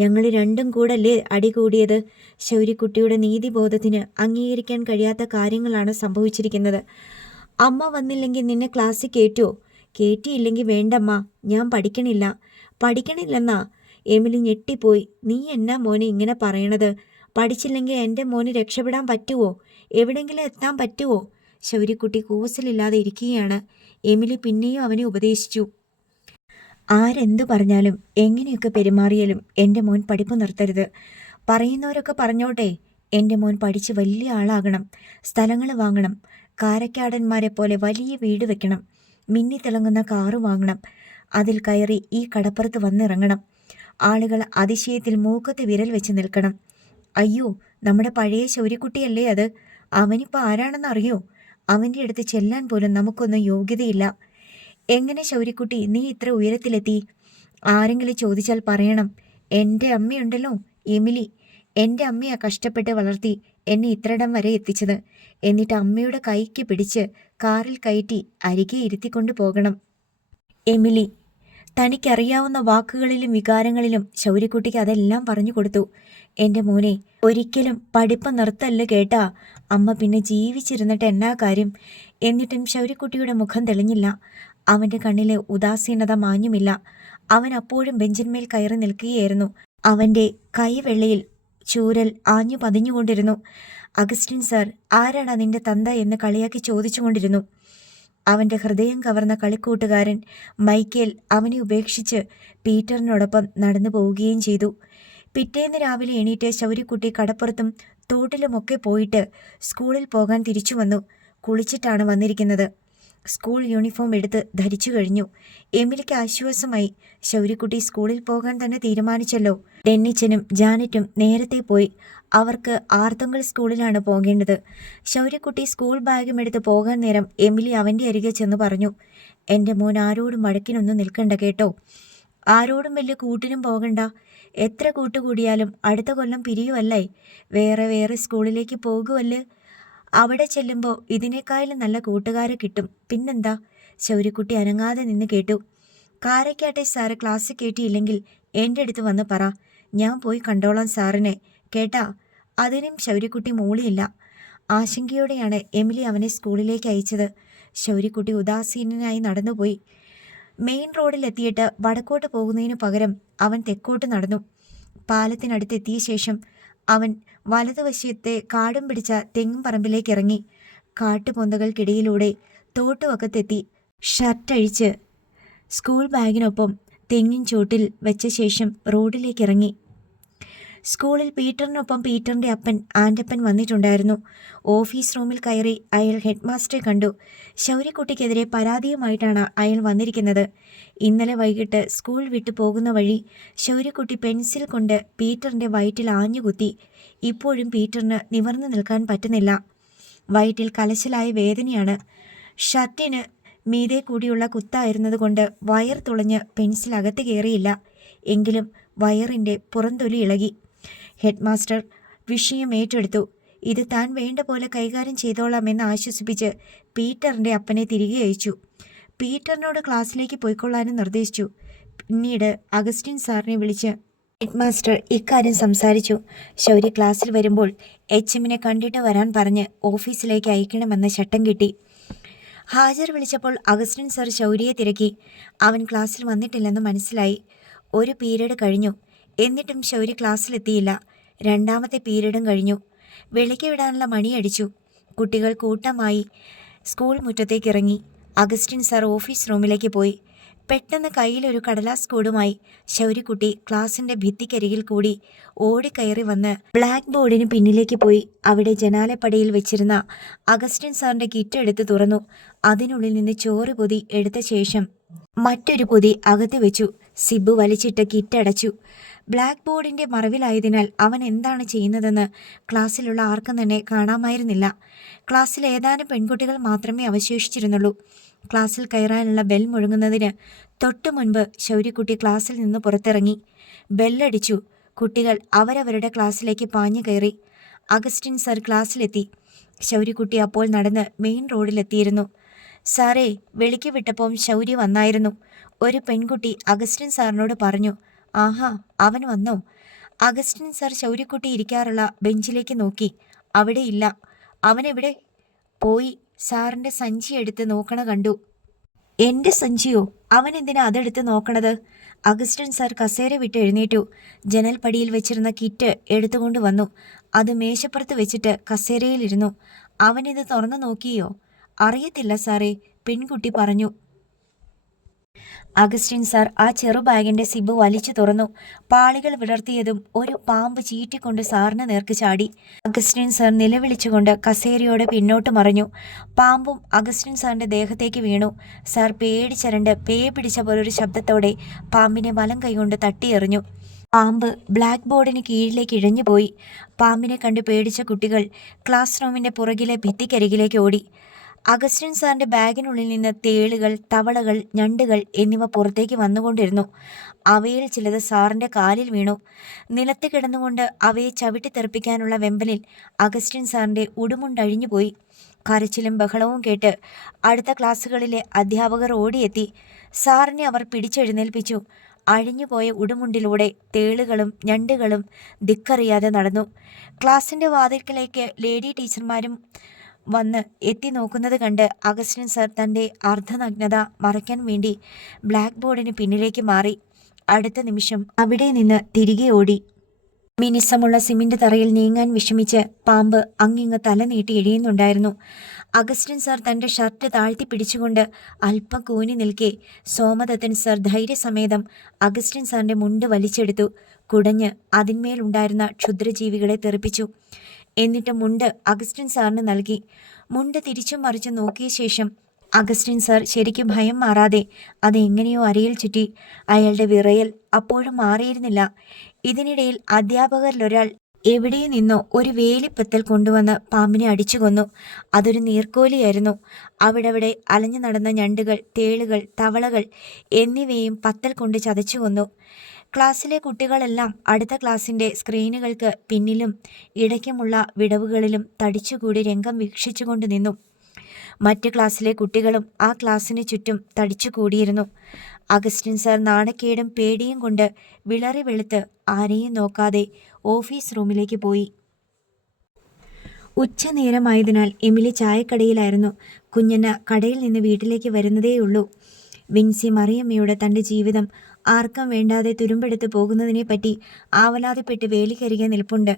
ഞങ്ങൾ രണ്ടും കൂടല്ലേ അടി കൂടിയത്. ശൗര്യക്കുട്ടിയുടെ നീതിബോധത്തിന് അംഗീകരിക്കാൻ കഴിയാത്ത കാര്യങ്ങളാണ് സംഭവിച്ചിരിക്കുന്നത്. അമ്മ വന്നില്ലെങ്കിൽ നിന്നെ ക്ലാസ്സിൽ കയറ്റുമോ? കയറ്റിയില്ലെങ്കിൽ വേണ്ടമ്മ, ഞാൻ പഠിക്കണില്ല. പഠിക്കണില്ലെന്നാ? എമിലി ഞെട്ടിപ്പോയി. നീ എന്നാ മോനെ ഇങ്ങനെ പറയണത്? പഠിച്ചില്ലെങ്കിൽ എൻ്റെ മോന് രക്ഷപ്പെടാൻ പറ്റുമോ? എവിടെയെങ്കിലും എത്താൻ പറ്റുമോ? ശൗര്യക്കുട്ടി കൂസലില്ലാതെ ഇരിക്കുകയാണ്. എമിലി പിന്നെയും അവനെ ഉപദേശിച്ചു. ആരെന്തു പറഞ്ഞാലും എങ്ങനെയൊക്കെ പെരുമാറിയാലും എൻ്റെ മോൻ പഠിപ്പ് നിർത്തരുത്. പറയുന്നവരൊക്കെ പറഞ്ഞോട്ടെ. എൻ്റെ മോൻ പഠിച്ച് വലിയ ആളാകണം, സ്ഥലങ്ങൾ വാങ്ങണം, കാരക്കാടന്മാരെ പോലെ വലിയ വീട് വെക്കണം, മിന്നിത്തിളങ്ങുന്ന കാറ് വാങ്ങണം, അതിൽ കയറി ഈ കടപ്പുറത്ത് വന്നിറങ്ങണം, ആളുകൾ അതിശയത്തിൽ മൂക്കത്ത് വിരൽ വെച്ച് നിൽക്കണം. അയ്യോ, നമ്മുടെ പഴയ ശൗര്യക്കുട്ടിയല്ലേ അത്? അവനിപ്പോൾ ആരാണെന്നറിയോ? അവൻ്റെ അടുത്ത് ചെല്ലാൻ പോലും നമുക്കൊന്നും യോഗ്യതയില്ല. എങ്ങനെ ശൗര്യക്കുട്ടി നീ ഇത്ര ഉയരത്തിലെത്തി? ആരെങ്കിലും ചോദിച്ചാൽ പറയണം, എൻ്റെ അമ്മയുണ്ടല്ലോ എമിലി, എൻ്റെ അമ്മയാ കഷ്ടപ്പെട്ട് വളർത്തി എന്നെ ഇത്രയിടം വരെ എത്തിച്ചത്. എന്നിട്ട് അമ്മയുടെ കൈക്ക് പിടിച്ച് കാറിൽ കയറ്റി അരികെ ഇരുത്തിക്കൊണ്ട് പോകണം. എമിലി തനിക്കറിയാവുന്ന വാക്കുകളിലും വികാരങ്ങളിലും ശൗര്യക്കുട്ടിക്ക് അതെല്ലാം പറഞ്ഞു കൊടുത്തു. എൻ്റെ മോനെ, ഒരിക്കലും പഠിപ്പ് നിർത്തല്ല കേട്ടാ. അമ്മ പിന്നെ ജീവിച്ചിരുന്നിട്ട് എന്നാ കാര്യം? എന്നിട്ടും ശൗര്യക്കുട്ടിയുടെ മുഖം തെളിഞ്ഞില്ല. അവൻ്റെ കണ്ണിലെ ഉദാസീനത മാഞ്ഞുമില്ല. അവൻ അപ്പോഴും ബെഞ്ചിന്മേൽ കയറി നിൽക്കുകയായിരുന്നു. അവൻ്റെ കൈവെള്ളയിൽ ചൂരൽ ആഞ്ഞു പതിഞ്ഞുകൊണ്ടിരുന്നു. അഗസ്റ്റിൻ സാർ, ആരാടാ നിന്റെ തന്ത എന്ന് കളിയാക്കി ചോദിച്ചുകൊണ്ടിരുന്നു. അവൻ്റെ ഹൃദയം കവർന്ന കളിക്കൂട്ടുകാരൻ മൈക്കേൽ അവനെ ഉപേക്ഷിച്ച് പീറ്ററിനോടൊപ്പം നടന്നു പോവുകയും ചെയ്തു. പിറ്റേന്ന് രാവിലെ എണീറ്റ് ശൗര്യക്കുട്ടി കടപ്പുറത്തും തോട്ടിലുമൊക്കെ പോയിട്ട് സ്കൂളിൽ പോകാൻ തിരിച്ചു വന്നു. കുളിച്ചിട്ടാണ് വന്നിരിക്കുന്നത്. സ്കൂൾ യൂണിഫോം എടുത്ത് ധരിച്ചു കഴിഞ്ഞു. എമിലിക്ക് ആശ്വാസമായി. ശൗര്യക്കുട്ടി സ്കൂളിൽ പോകാൻ തന്നെ തീരുമാനിച്ചല്ലോ. ഡെന്നിച്ചനും ജാനറ്റും നേരത്തെ പോയി. അവർക്ക് ആർത്തുങ്കൽ സ്കൂളിലാണ് പോകേണ്ടത്. ശൗര്യക്കുട്ടി സ്കൂൾ ബാഗും എടുത്ത് പോകാൻ നേരം എമിലി അവൻ്റെ അരികെ ചെന്ന് പറഞ്ഞു, എൻ്റെ മോൻ ആരോടും വഴക്കിനൊന്നും നിൽക്കണ്ട കേട്ടോ. ആരോടും വലിയ കൂട്ടിനും പോകണ്ട. എത്ര കൂട്ടുകൂടിയാലും അടുത്ത കൊല്ലം പിരിയുമല്ലേ. വേറെ വേറെ സ്കൂളിലേക്ക് പോകുമല്ലേ. അവിടെ ചെല്ലുമ്പോൾ ഇതിനേക്കാളും നല്ല കൂട്ടുകാരെ കിട്ടും. പിന്നെന്താ? ശൗര്യക്കുട്ടി അനങ്ങാതെ നിന്ന് കേട്ടു. കാരക്കാട്ടെ സാറ് ക്ലാസ്സിൽ കയറ്റിയില്ലെങ്കിൽ എൻ്റെ അടുത്ത് വന്ന് പറ, ഞാൻ പോയി കണ്ടോളാം സാറിനെ, കേട്ടാ? അതിനും ശൗര്യക്കുട്ടി മൂളിയില്ല. ആശങ്കയോടെയാണ് എമിലി അവനെ സ്കൂളിലേക്ക് അയച്ചത്. ശൗര്യക്കുട്ടി ഉദാസീനനായി നടന്നുപോയി. മെയിൻ റോഡിലെത്തിയിട്ട് വടക്കോട്ട് പോകുന്നതിനു പകരം അവൻ തെക്കോട്ട് നടന്നു. പാലത്തിനടുത്തെത്തിയ ശേഷം അവൻ വലതുവശത്തെ കാടും പിടിച്ച തെങ്ങും പറമ്പിലേക്ക് ഇറങ്ങി. കാട്ടുപൊന്തകൾക്കിടയിലൂടെ തോട്ടുവക്കത്തെത്തി. ഷർട്ടഴിച്ച് സ്കൂൾ ബാഗിനൊപ്പം തെങ്ങിൻ ചോട്ടിൽ വെച്ച ശേഷം റോഡിലേക്ക് ഇറങ്ങി. സ്കൂളിൽ പീറ്ററിനൊപ്പം പീറ്ററിൻ്റെ അപ്പൻ ആൻ്റപ്പൻ വന്നിട്ടുണ്ടായിരുന്നു. ഓഫീസ് റൂമിൽ കയറി അയാൾ ഹെഡ് മാസ്റ്ററെ കണ്ടു. ശൗര്യക്കുട്ടിക്കെതിരെ പരാതിയുമായിട്ടാണ് അയാൾ വന്നിരിക്കുന്നത്. ഇന്നലെ വൈകിട്ട് സ്കൂൾ വിട്ടു പോകുന്ന വഴി ശൗര്യക്കുട്ടി പെൻസിൽ കൊണ്ട് പീറ്ററിൻ്റെ വയറ്റിൽ ആഞ്ഞുകുത്തി. ഇപ്പോഴും പീറ്ററിന് നിവർന്നു നിൽക്കാൻ പറ്റുന്നില്ല. വയറ്റിൽ കലശലായ വേദനയാണ്. ഷർട്ടിന് മീതെ കൂടിയുള്ള കുത്തായിരുന്നത് കൊണ്ട് വയർ തുളഞ്ഞ് പെൻസിൽ അകത്ത് കയറിയില്ല. എങ്കിലും വയറിൻ്റെ പുറന്തൊലി ഇളകി. ഹെഡ് മാസ്റ്റർ വിഷയം ഏറ്റെടുത്തു. ഇത് താൻ വേണ്ട പോലെ കൈകാര്യം ചെയ്തോളാമെന്ന് ആശ്വസിപ്പിച്ച് പീറ്ററിൻ്റെ അപ്പനെ തിരികെ അയച്ചു. പീറ്ററിനോട് ക്ലാസ്സിലേക്ക് പോയിക്കൊള്ളാനും നിർദ്ദേശിച്ചു. പിന്നീട് അഗസ്റ്റിൻ സാറിനെ വിളിച്ച് ഹെഡ് മാസ്റ്റർ ഇക്കാര്യം സംസാരിച്ചു. ശൗര്യ ക്ലാസ്സിൽ വരുമ്പോൾ HMനെ കണ്ടിട്ട് വരാൻ പറഞ്ഞ് ഓഫീസിലേക്ക് അയക്കണമെന്ന് ചട്ടം കിട്ടി. ഹാജർ വിളിച്ചപ്പോൾ അഗസ്റ്റിൻ സാർ ശൗര്യയെ തിരക്കി. അവൻ ക്ലാസ്സിൽ വന്നിട്ടില്ലെന്ന് മനസ്സിലായി. ഒരു പീരീഡ് കഴിഞ്ഞു. എന്നിട്ടും ശൗര്യ ക്ലാസ്സിലെത്തിയില്ല. രണ്ടാമത്തെ പീരീഡും കഴിഞ്ഞു. വെളിക്ക് വിടാനുള്ള മണിയടിച്ചു. കുട്ടികൾ കൂട്ടമായി സ്കൂൾ മുറ്റത്തേക്ക് ഇറങ്ങി. അഗസ്റ്റിൻ സാർ ഓഫീസ് റൂമിലേക്ക് പോയി. പെട്ടെന്ന് കയ്യിലൊരു കടലാസ് കൂടുമായി ശൗര്യക്കുട്ടി ക്ലാസിൻ്റെ ഭിത്തിക്കരികിൽ കൂടി ഓടിക്കയറി വന്ന് ബ്ലാക്ക് ബോർഡിന് പിന്നിലേക്ക് പോയി. അവിടെ ജനാലപ്പടിയിൽ വെച്ചിരുന്ന അഗസ്റ്റിൻ സാറിൻ്റെ കിറ്റ് എടുത്ത് തുറന്നു. അതിനുള്ളിൽ നിന്ന് ചോറ് പൊതി എടുത്ത ശേഷം മറ്റൊരു പൊതി അകത്ത് വെച്ചു. സിബു വലിച്ചിട്ട് കിറ്റ് അടച്ചു. ബ്ലാക്ക് ബോർഡിൻ്റെ മറവിലായതിനാൽ അവൻ എന്താണ് ചെയ്യുന്നതെന്ന് ക്ലാസ്സിലുള്ള ആർക്കും തന്നെ കാണാമായിരുന്നില്ല. ക്ലാസ്സിൽ ഏതാനും പെൺകുട്ടികൾ മാത്രമേ അവശേഷിച്ചിരുന്നുള്ളൂ. ക്ലാസ്സിൽ കയറാനുള്ള ബെൽ മുഴങ്ങുന്നതിന് തൊട്ടു മുൻപ് ശൗര്യക്കുട്ടി ക്ലാസ്സിൽ നിന്ന് പുറത്തിറങ്ങി. ബെല്ലടിച്ചു. കുട്ടികൾ അവരവരുടെ ക്ലാസ്സിലേക്ക് പാഞ്ഞു കയറി. Augustine sir ക്ലാസ്സിലെത്തി. ശൗര്യക്കുട്ടി അപ്പോൾ നടന്ന് മെയിൻ റോഡിലെത്തിയിരുന്നു. സാറേ, വെളിക്ക് വിട്ടപ്പോൾ ശൗര്യ വന്നായിരുന്നു. ഒരു പെൺകുട്ടി അഗസ്റ്റിൻ സാറിനോട് പറഞ്ഞു. ആഹാ, അവൻ വന്നോ? അഗസ്റ്റിൻ സാർ ശൗര്യക്കുട്ടി ഇരിക്കാറുള്ള ബെഞ്ചിലേക്ക് നോക്കി. അവിടെ ഇല്ല. അവനെവിടെ പോയി? സാറിൻ്റെ സഞ്ചി എടുത്ത് നോക്കണ കണ്ടു. എൻ്റെ സഞ്ചിയോ? അവൻ എന്തിനാ അതെടുത്ത് നോക്കണത്? അഗസ്റ്റിൻ സാർ കസേര വിട്ട് എഴുന്നേറ്റു. ജനൽപ്പടിയിൽ വെച്ചിരുന്ന കിറ്റ് എടുത്തുകൊണ്ട് വന്നു. അത് മേശപ്പുറത്ത് വെച്ചിട്ട് കസേരയിലിരുന്നു. അവനിത് തുറന്നു നോക്കിയോ? അറിയത്തില്ല സാറേ, പെൺകുട്ടി പറഞ്ഞു. അഗസ്റ്റിൻ സാർ ആ ചെറു ബാഗിൻ്റെ സിബ് വലിച്ചു തുറന്നു. പാളികൾ വിടർത്തിയതും ഒരു പാമ്പ് ചീറ്റിക്കൊണ്ട് സാറിന് നേർക്ക് ചാടി. അഗസ്റ്റിൻ സാർ നിലവിളിച്ചുകൊണ്ട് കസേരയോടെ പിന്നോട്ട് മറിഞ്ഞു. പാമ്പും അഗസ്റ്റിൻ സാറിൻ്റെ ദേഹത്തേക്ക് വീണു. സാർ പേടിച്ചരണ്ട് പേ പിടിച്ച പോലൊരു ശബ്ദത്തോടെ പാമ്പിനെ വലം കൈകൊണ്ട് തട്ടിയെറിഞ്ഞു. പാമ്പ് ബ്ലാക്ക് ബോർഡിന് കീഴിലേക്ക് ഇഴഞ്ഞുപോയി. പാമ്പിനെ കണ്ട് പേടിച്ച കുട്ടികൾ ക്ലാസ് റൂമിൻ്റെ പുറകിലെ ഭിത്തിക്കരികിലേക്ക് ഓടി. അഗസ്റ്റിൻ സാറിൻ്റെ ബാഗിനുള്ളിൽ നിന്ന് തേളുകൾ, തവളകൾ, ഞണ്ടുകൾ എന്നിവ പുറത്തേക്ക് വന്നുകൊണ്ടിരുന്നു. അവയിൽ ചിലത് സാറിൻ്റെ കാലിൽ വീണു. നിലത്ത് കിടന്നുകൊണ്ട് അവയെ ചവിട്ടിത്തെറിപ്പിക്കാനുള്ള വെമ്പലിൽ അഗസ്റ്റിൻ സാറിൻ്റെ ഉടുമുണ്ടഴിഞ്ഞുപോയി. കരച്ചിലും ബഹളവും കേട്ട് അടുത്ത ക്ലാസ്സുകളിലെ അധ്യാപകർ ഓടിയെത്തി. സാറിനെ അവർ പിടിച്ചെഴുന്നേൽപ്പിച്ചു. അഴിഞ്ഞുപോയ ഉടുമുണ്ടിലൂടെ തേളുകളും ഞണ്ടുകളും ദിക്കറിയാതെ നടന്നു. ക്ലാസിൻ്റെ വാതിൽക്കലേക്ക് ലേഡി ടീച്ചർമാരും വന്ന് എത്തി നോക്കുന്നത് കണ്ട് അഗസ്റ്റിൻ സാർ തൻ്റെ അർദ്ധനഗ്നത മറയ്ക്കാൻ വേണ്ടി ബ്ലാക്ക് ബോർഡിന് പിന്നിലേക്ക് മാറി. അടുത്ത നിമിഷം അവിടെ നിന്ന് തിരികെ ഓടി. മിനുസമുള്ള സിമന്റ് തറയിൽ നീങ്ങാൻ വിഷമിച്ച് പാമ്പ് അങ്ങിങ്ങ് തല നീട്ടി എഴിയുന്നുണ്ടായിരുന്നു. അഗസ്റ്റിൻ സാർ തൻ്റെ ഷർട്ട് താഴ്ത്തി പിടിച്ചുകൊണ്ട് അല്പം കൂനി നിൽക്കെ സോമദത്തൻ സാർ ധൈര്യസമേതം അഗസ്റ്റിൻ സാറിൻ്റെ മുണ്ട് വലിച്ചെടുത്തു. കുടഞ്ഞ് അതിന്മേലുണ്ടായിരുന്ന ക്ഷുദ്രജീവികളെ തെറിപ്പിച്ചു. എന്നിട്ട് മുണ്ട് അഗസ്റ്റിൻ സാറിന് നൽകി. മുണ്ട് തിരിച്ചും മറിച്ചും നോക്കിയ ശേഷം അഗസ്റ്റിൻ സാർ ശരിക്കും ഭയം മാറാതെ അതെങ്ങനെയോ അരയിൽ ചുറ്റി. അയാളുടെ വിറയൽ അപ്പോഴും മാറിയിരുന്നില്ല. ഇതിനിടയിൽ അധ്യാപകരിലൊരാൾ എവിടെ നിന്നോ ഒരു വേലിപ്പത്തൽ കൊണ്ടുവന്ന് പാമ്പിനെ അടിച്ചു കൊന്നു. അതൊരു നീർക്കോലിയായിരുന്നു. അവിടവിടെ അലഞ്ഞു നടന്ന ഞണ്ടുകൾ, തേളുകൾ, തവളകൾ എന്നിവയും പത്തൽ കൊണ്ട് ചതച്ചു കൊന്നു. ക്ലാസ്സിലെ കുട്ടികളെല്ലാം അടുത്ത ക്ലാസ്സിൻ്റെ സ്ക്രീനുകൾക്ക് പിന്നിലും ഇടയ്ക്കുമുള്ള വിടവുകളിലും തടിച്ചുകൂടി രംഗം വീക്ഷിച്ചുകൊണ്ട് നിന്നു. മറ്റ് ക്ലാസ്സിലെ കുട്ടികളും ആ ക്ലാസ്സിന് ചുറ്റും തടിച്ചുകൂടിയിരുന്നു. അഗസ്റ്റിൻ സാർ നാണക്കേടും പേടിയും കൊണ്ട് വിളറി വെളുത്ത് ആരെയും നോക്കാതെ ഓഫീസ് റൂമിലേക്ക് പോയി. ഉച്ചനേരമായതിനാൽ എമിലി ചായക്കടയിലായിരുന്നു. കുഞ്ഞന്ന കടയിൽ നിന്ന് വീട്ടിലേക്ക് വരുന്നതേയുള്ളൂ. വിൻസി മറിയമ്മയുടെ തൻ്റെ ജീവിതം ആർക്കും വേണ്ടാതെ തുരുമ്പെടുത്ത് പോകുന്നതിനെപ്പറ്റി ആവലാതിപ്പെട്ട് വേലിക്കരികെ നിൽപ്പുണ്ട്.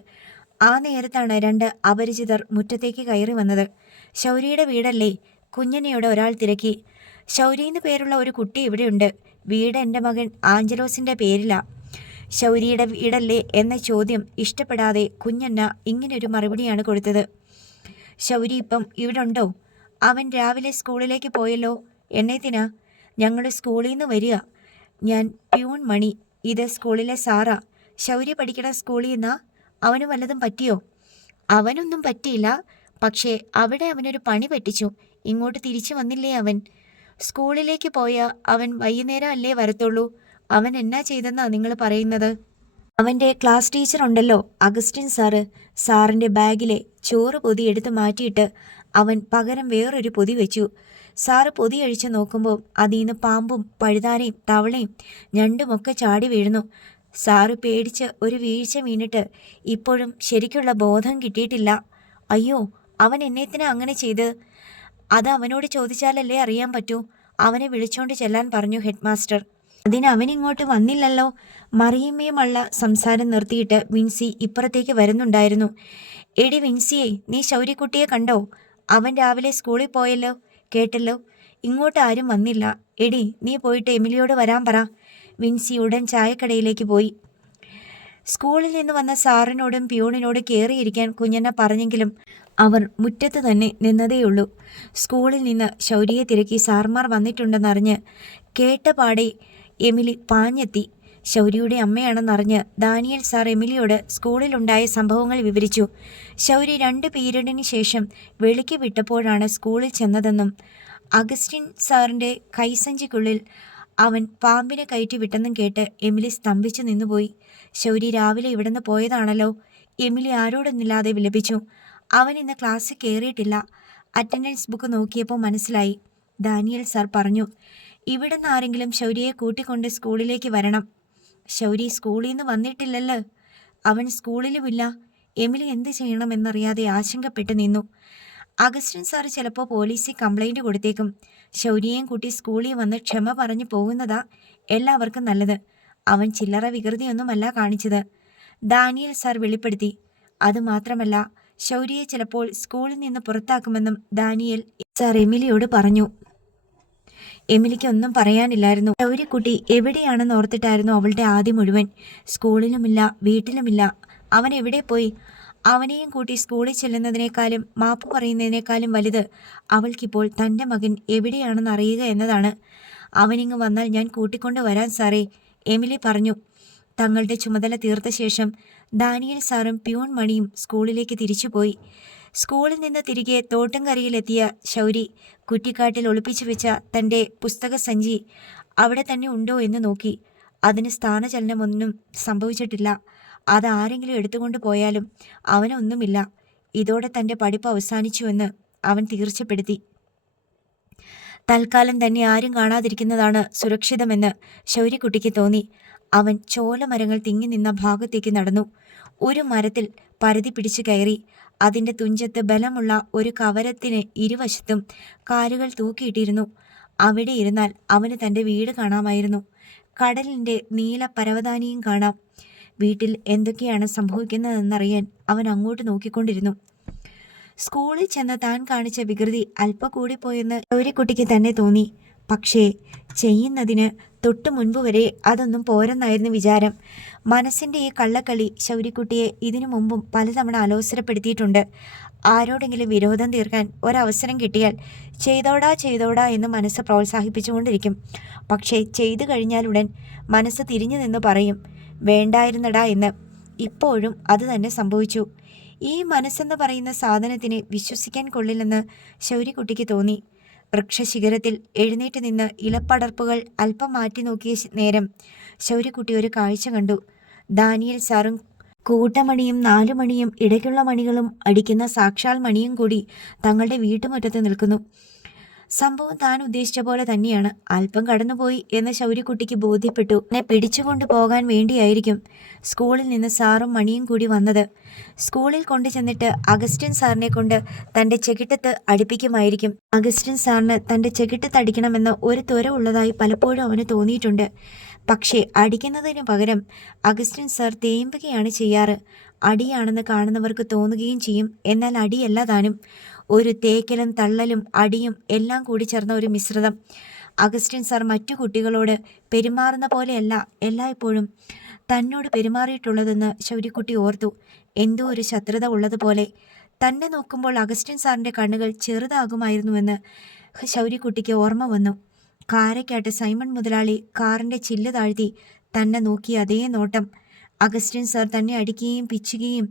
ആ നേരത്താണ് രണ്ട് അപരിചിതർ മുറ്റത്തേക്ക് കയറി വന്നത്. ശൗര്യയുടെ വീടല്ലേ? കുഞ്ഞനയോട് ഒരാൾ തിരക്കി. ശൗര്യയെന്ന് പേരുള്ള ഒരു കുട്ടി ഇവിടെയുണ്ട്. വീട് എൻ്റെ മകൻ ആഞ്ചലോസിൻ്റെ പേരിലാ. ശൗര്യയുടെ വീടല്ലേ എന്ന ചോദ്യം ഇഷ്ടപ്പെടാതെ കുഞ്ഞന്ന ഇങ്ങനൊരു മറുപടിയാണ് കൊടുത്തത്. ശൗര്യ ഇപ്പം ഇവിടെ ഉണ്ടോ? അവൻ രാവിലെ സ്കൂളിലേക്ക് പോയല്ലോ. എന്നേത്തിനാ? ഞങ്ങൾ സ്കൂളിൽ നിന്ന് വരിക. ഞാൻ പ്യൂൺ മണി. ഇത് സ്കൂളിലെ സാറാ. ശൗര്യ പഠിക്കണ സ്കൂളിൽ നിന്നാ? അവന് വല്ലതും പറ്റിയോ? അവനൊന്നും പറ്റിയില്ല. പക്ഷേ അവിടെ അവനൊരു പണി പറ്റിച്ചു. ഇങ്ങോട്ട് തിരിച്ചു വന്നില്ലേ അവൻ? സ്കൂളിലേക്ക് പോയ അവൻ വൈകുന്നേരം അല്ലേ വരത്തുള്ളൂ. അവൻ എന്നാ ചെയ്തെന്നാ നിങ്ങൾ പറയുന്നത്? അവൻ്റെ ക്ലാസ് ടീച്ചർ ഉണ്ടല്ലോ, അഗസ്റ്റിൻ സാറ്. സാറിൻ്റെ ബാഗിലെ ചോറ് പൊതി എടുത്ത് മാറ്റിയിട്ട് അവൻ പകരം വേറൊരു പൊതി വെച്ചു. സാറ് പൊതി അഴിച്ചു നോക്കുമ്പോൾ അതിൽ നിന്ന് പാമ്പും പഴുതാരയും തവളയും ഞണ്ടുമൊക്കെ ചാടി വീഴുന്നു. സാറ് പേടിച്ച് ഒരു വീഴ്ച വീണിട്ട് ഇപ്പോഴും ശരിക്കുള്ള ബോധം കിട്ടിയിട്ടില്ല. അയ്യോ, അവൻ എന്നേത്തിനാ അങ്ങനെ ചെയ്ത്? അത് അവനോട് ചോദിച്ചാലല്ലേ അറിയാൻ പറ്റൂ. അവനെ വിളിച്ചോണ്ട് ചെല്ലാൻ പറഞ്ഞു ഹെഡ് മാസ്റ്റർ. അതിന് അവനിങ്ങോട്ട് വന്നില്ലല്ലോ. മറിയമ്മയുമുള്ള സംസാരം നിർത്തിയിട്ട് വിൻസി ഇപ്പുറത്തേക്ക് വരുന്നുണ്ടായിരുന്നു. എടി വിൻസിയെ, നീ ശൗര്യക്കുട്ടിയെ കണ്ടോ? അവൻ രാവിലെ സ്കൂളിൽ പോയല്ലോ, കേട്ടല്ലോ. ഇങ്ങോട്ട് ആരും വന്നില്ല. എടി, നീ പോയിട്ട് എമിലിയോട് വരാൻ പറ. വിൻസി ഉടൻ ചായക്കടയിലേക്ക് പോയി. സ്കൂളിൽ നിന്ന് വന്ന സാറിനോടും പ്യൂണിനോടും കയറിയിരിക്കാൻ കുഞ്ഞണ്ണ പറഞ്ഞെങ്കിലും അവർ മുറ്റത്ത് തന്നെ നിന്നതേയുള്ളൂ. സ്കൂളിൽ നിന്ന് ശൗര്യയെ തിരക്കി സാർമാർ വന്നിട്ടുണ്ടെന്നറിഞ്ഞ് കേട്ട പാടെ എമിലി പാഞ്ഞെത്തി. ശൗര്യയുടെ അമ്മയാണെന്നറിഞ്ഞ് ദാനിയൽ സാർ എമിലിയോട് സ്കൂളിലുണ്ടായ സംഭവങ്ങൾ വിവരിച്ചു. ശൗര്യ 2 പീരീഡിന് ശേഷം വെളിക്ക് വിട്ടപ്പോഴാണ് സ്കൂളിൽ ചെന്നതെന്നും അഗസ്റ്റിൻ സാറിൻ്റെ കൈസഞ്ചിക്കുള്ളിൽ അവൻ പാമ്പിനെ കയറ്റി വിട്ടെന്നും കേട്ട് എമിലി സ്തംഭിച്ചു നിന്നുപോയി. ശൗര്യ രാവിലെ ഇവിടുന്ന് പോയതാണല്ലോ, എമിലി ആരോടൊന്നില്ലാതെ വിലപിച്ചു. അവൻ ഇന്ന് ക്ലാസ്സിൽ കയറിയിട്ടില്ല. അറ്റൻഡൻസ് ബുക്ക് നോക്കിയപ്പോൾ മനസ്സിലായി. ദാനിയൽ സാർ പറഞ്ഞു, ഇവിടുന്ന് ആരെങ്കിലും ശൗര്യയെ കൂട്ടിക്കൊണ്ട് സ്കൂളിലേക്ക് വരണം. ശൗര്യ സ്കൂളിൽ നിന്ന് വന്നിട്ടില്ലല്ലോ. അവൻ സ്കൂളിലുമില്ല. എമിലി എന്ത് ചെയ്യണമെന്നറിയാതെ ആശങ്കപ്പെട്ട് നിന്നു. അഗസ്റ്റിൻ സാർ ചിലപ്പോൾ പോലീസിൽ കംപ്ലൈൻറ്റ് കൊടുത്തേക്കും. ശൗര്യയും കൂട്ടി സ്കൂളിൽ വന്ന് ക്ഷമ പറഞ്ഞു പോകുന്നതാ എല്ലാവർക്കും നല്ലത്. അവൻ ചില്ലറ വികൃതിയൊന്നുമല്ല കാണിച്ചത്, ദാനിയൽ സാർ വെളിപ്പെടുത്തി. അതുമാത്രമല്ല, ശൗര്യയെ ചിലപ്പോൾ സ്കൂളിൽ നിന്ന് പുറത്താക്കുമെന്നും ദാനിയൽ സാർ എമിലിയോട് പറഞ്ഞു. എമിലിക്ക് ഒന്നും പറയാനില്ലായിരുന്നു. ശൗര്യക്കുട്ടി എവിടെയാണെന്ന് ഓർത്തിട്ടായിരുന്നു അവളുടെ ആദ്യം മുഴുവൻ. സ്കൂളിലുമില്ല, വീട്ടിലുമില്ല. അവൻ എവിടെ പോയി? അവനെയും കൂട്ടി സ്കൂളിൽ ചെല്ലുന്നതിനേക്കാളും മാപ്പ് പറയുന്നതിനേക്കാളും വലുത് അവൾക്കിപ്പോൾ തൻ്റെ മകൻ എവിടെയാണെന്ന് അറിയുക എന്നതാണ്. അവനിങ്ങ് വന്നാൽ ഞാൻ കൂട്ടിക്കൊണ്ട് വരാൻ സാറേ, എമിലി പറഞ്ഞു. തങ്ങളുടെ ചുമതല തീർത്ത ശേഷം ദാനിയൽ സാറും പ്യൂൺ മണിയും സ്കൂളിലേക്ക് തിരിച്ചുപോയി. സ്കൂളിൽ നിന്ന് തിരികെ തോട്ടംകരയിലെത്തിയ ശൗരി കുറ്റിക്കാട്ടിൽ ഒളിപ്പിച്ചു വെച്ച തൻ്റെ പുസ്തക സഞ്ചി അവിടെ തന്നെ ഉണ്ടോ എന്ന് നോക്കി. അതിന് സ്ഥാനചലനമൊന്നും സംഭവിച്ചിട്ടില്ല. അതാരെങ്കിലും എടുത്തുകൊണ്ട് പോയാലും അവനൊന്നുമില്ല. ഇതോടെ തൻ്റെ പഠിപ്പ് അവസാനിച്ചുവെന്ന് അവൻ തീർച്ചപ്പെടുത്തി. തൽക്കാലം തന്നെ ആരും കാണാതിരിക്കുന്നതാണ് സുരക്ഷിതമെന്ന് ശൗര്യക്കുട്ടിക്ക് തോന്നി. അവൻ ചോലമരങ്ങൾ തിങ്ങി നിന്ന ഭാഗത്തേക്ക് നടന്നു. ഒരു മരത്തിൽ പരതി പിടിച്ചു കയറി. അതിൻ്റെ തുഞ്ചത്ത് ബലമുള്ള ഒരു കവരത്തിന് ഇരുവശത്തും കാലുകൾ തൂക്കിയിട്ടിരുന്നു. അവിടെ ഇരുന്നാൽ അവന് തൻ്റെ വീട് കാണാമായിരുന്നു. കടലിൻ്റെ നീല പരവതാനിയും കാണാം. വീട്ടിൽ എന്തൊക്കെയാണ് സംഭവിക്കുന്നതെന്നറിയാൻ അവൻ അങ്ങോട്ട് നോക്കിക്കൊണ്ടിരുന്നു. സ്കൂളിൽ ചെന്ന് താൻ കാണിച്ച വികൃതി അല്പം കൂടിപ്പോയെന്ന് ശൗര്യക്കുട്ടിക്ക് തന്നെ തോന്നി. പക്ഷേ ചെയ്യുന്നതിന് തൊട്ടു മുൻപ് വരെ അതൊന്നും പോരെന്നായിരുന്നു വിചാരം. മനസ്സിൻ്റെ ഈ കള്ളക്കളി ശൗര്യക്കുട്ടിയെ ഇതിനു മുമ്പും പലതവണ അലോസരപ്പെടുത്തിയിട്ടുണ്ട്. ആരോടെങ്കിലും വിരോധം തീർക്കാൻ ഒരവസരം കിട്ടിയാൽ ചെയ്തോടാ എന്ന് മനസ്സ് പ്രോത്സാഹിപ്പിച്ചുകൊണ്ടിരിക്കും. പക്ഷേ ചെയ്തു കഴിഞ്ഞാലുടൻ മനസ്സ് തിരിഞ്ഞു നിന്ന് പറയും, വേണ്ടായിരുന്നടാ എന്ന്. ഇപ്പോഴും അത് തന്നെ സംഭവിച്ചു. ഈ മനസ്സെന്ന് പറയുന്ന സാധനത്തിനെ വിശ്വസിക്കാൻ കൊള്ളില്ലെന്ന് ശൗര്യക്കുട്ടിക്ക് തോന്നി. വൃക്ഷശിഖരത്തിൽ എഴുന്നേറ്റ് നിന്ന് ഇലപ്പടർപ്പുകൾ അല്പം മാറ്റി നോക്കിയ നേരം ശൗര്യക്കുട്ടി ഒരു കാഴ്ച കണ്ടു. ദാനിയൽ സാറും കൂട്ടമണിയും 4 മണിയും ഇടയ്ക്കുള്ള മണികളും അടിക്കുന്ന സാക്ഷാൽ മണിയും കൂടി തങ്ങളുടെ വീട്ടുമുറ്റത്ത് നിൽക്കുന്നു. സംഭവം താൻ ഉദ്ദേശിച്ച പോലെ തന്നെയാണ്. അല്പം കടന്നുപോയി എന്ന് ശൗര്യക്കുട്ടിക്ക് ബോധ്യപ്പെട്ടു. എന്നെ പിടിച്ചുകൊണ്ട് പോകാൻ വേണ്ടിയായിരിക്കും സ്കൂളിൽ നിന്ന് സാറും മണിയും കൂടി വന്നത്. സ്കൂളിൽ കൊണ്ടു ചെന്നിട്ട് അഗസ്റ്റിൻ സാറിനെ കൊണ്ട് തൻ്റെ ചെകിട്ടത്ത് അടിപ്പിക്കുമായിരിക്കും. അഗസ്റ്റിൻ സാറിന് തൻ്റെ ചെകിട്ടത്ത് അടിക്കണമെന്ന് ഒരു ത്വര ഉള്ളതായി പലപ്പോഴും അവന് തോന്നിയിട്ടുണ്ട്. പക്ഷേ അടിക്കുന്നതിന് പകരം അഗസ്റ്റിൻ സാർ തേമ്പുകയാണ് ചെയ്യാറ്. അടിയാണെന്ന് കാണുന്നവർക്ക് തോന്നുകയും ചെയ്യും. എന്നാൽ അടിയല്ല താനും. ഒരു തേക്കലും തള്ളലും അടിയും എല്ലാം കൂടി ചേർന്ന ഒരു മിശ്രിതം. അഗസ്റ്റിൻ സാർ മറ്റു കുട്ടികളോട് പെരുമാറുന്ന പോലെയല്ല എല്ലായ്പ്പോഴും തന്നോട് പെരുമാറിയിട്ടുള്ളതെന്ന് ശൗര്യക്കുട്ടി ഓർത്തു. എന്തോ ഒരു ശത്രുത ഉള്ളതുപോലെ. തന്നെ നോക്കുമ്പോൾ അഗസ്റ്റിൻ സാറിൻ്റെ കണ്ണുകൾ ചെറുതാകുമായിരുന്നുവെന്ന് ശൗര്യക്കുട്ടിക്ക് ഓർമ്മ വന്നു. കാരക്കാട്ട് സൈമൺ മുതലാളി കാറിൻ്റെ ചില്ല് താഴ്ത്തി തന്നെ നോക്കി അതേ നോട്ടം. അഗസ്റ്റിൻ സാർ തന്നെ അടിക്കുകയും പിച്ചുകയും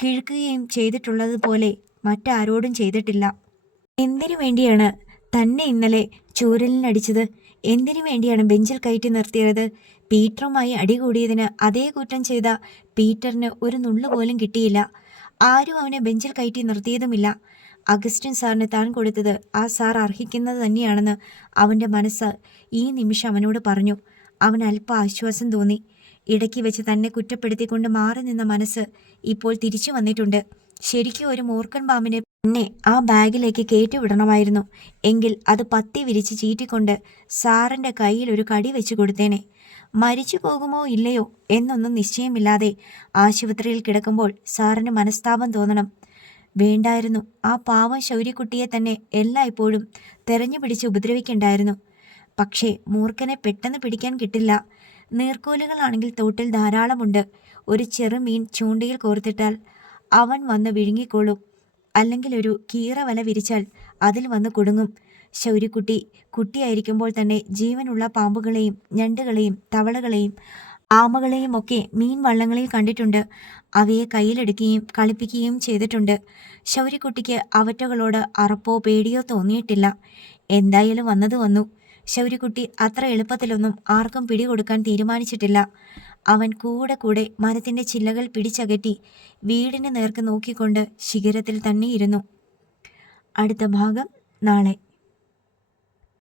കിഴുക്കുകയും ചെയ്തിട്ടുള്ളതുപോലെ മറ്റാരോടും ചെയ്തിട്ടില്ല. എന്തിനു വേണ്ടിയാണ് തന്നെ ഇന്നലെ ചൂരലിനടിച്ചത്? എന്തിനു വേണ്ടിയാണ് ബെഞ്ചിൽ കയറ്റി നിർത്തിയത്? പീറ്ററുമായി അടികൂടിയതിന് അതേ കുറ്റം ചെയ്ത പീറ്ററിന് ഒരു നുള്ളുപോലും കിട്ടിയില്ല. ആരും അവനെ ബെഞ്ചിൽ കയറ്റി നിർത്തിയതുമില്ല. അഗസ്റ്റിൻ സാറിന് താൻ കൊടുത്തത് ആ സാർ അർഹിക്കുന്നത് തന്നെയാണെന്ന് അവൻ്റെ മനസ്സ് ഈ നിമിഷം അവനോട് പറഞ്ഞു. അവൻ അല്പം ആശ്വാസം തോന്നി. ഇടയ്ക്ക് വെച്ച് തന്നെ കുറ്റപ്പെടുത്തിക്കൊണ്ട് മാറി നിന്ന മനസ്സ് ഇപ്പോൾ തിരിച്ചു വന്നിട്ടുണ്ട്. ശരിക്കും ഒരു മൂർഖൻ പാമ്പിനെ പിന്നെ ആ ബാഗിലേക്ക് കയറ്റിവിടണമായിരുന്നു. എങ്കിൽ അത് പത്തി വിരിച്ച് ചീറ്റിക്കൊണ്ട് സാറിൻ്റെ കയ്യിൽ ഒരു കടി വെച്ച് കൊടുത്തേനെ. മരിച്ചു പോകുമോ ഇല്ലയോ എന്നൊന്നും നിശ്ചയമില്ലാതെ ആശുപത്രിയിൽ കിടക്കുമ്പോൾ സാറിന് മനസ്താപം തോന്നണം. വേണ്ടായിരുന്നു. ആ പാവം ശൗര്യക്കുട്ടിയെ തന്നെ എല്ലായ്പ്പോഴും തെരഞ്ഞു പിടിച്ച് ഉപദ്രവിക്കണ്ടായിരുന്നു. പക്ഷേ മൂർഖനെ പെട്ടെന്ന് പിടിക്കാൻ കിട്ടില്ല. നീർക്കോലുകളാണെങ്കിൽ തോട്ടിൽ ധാരാളമുണ്ട്. ഒരു ചെറുമീൻ ചൂണ്ടയിൽ കോർത്തിട്ടാൽ അവൻ വന്ന് വിഴുങ്ങിക്കോളും. അല്ലെങ്കിൽ ഒരു കീറ വല വിരിച്ചാൽ അതിൽ വന്ന് കുടുങ്ങും. ശൗര്യക്കുട്ടി കുട്ടിയായിരിക്കുമ്പോൾ തന്നെ ജീവനുള്ള പാമ്പുകളെയും ഞണ്ടുകളെയും തവളകളെയും ആമകളെയും ഒക്കെ മീൻ വള്ളങ്ങളിൽ കണ്ടിട്ടുണ്ട്. അവയെ കയ്യിലെടുക്കുകയും കളിപ്പിക്കുകയും ചെയ്തിട്ടുണ്ട്. ശൗര്യക്കുട്ടിക്ക് അവറ്റകളോട് അറപ്പോ പേടിയോ തോന്നിയിട്ടില്ല. എന്തായാലും വന്നത് വന്നു. ശൗര്യക്കുട്ടി അത്ര എളുപ്പത്തിലൊന്നും ആർക്കും പിടികൊടുക്കാൻ തീരുമാനിച്ചിട്ടില്ല. അവൻ കൂടെ മരത്തിൻ്റെ ചില്ലകൾ പിടിച്ചകറ്റി വീടിന് നേർക്ക് നോക്കിക്കൊണ്ട് ശിഖരത്തിൽ തന്നെ ഇരുന്നു. അടുത്ത ഭാഗം നാളെ.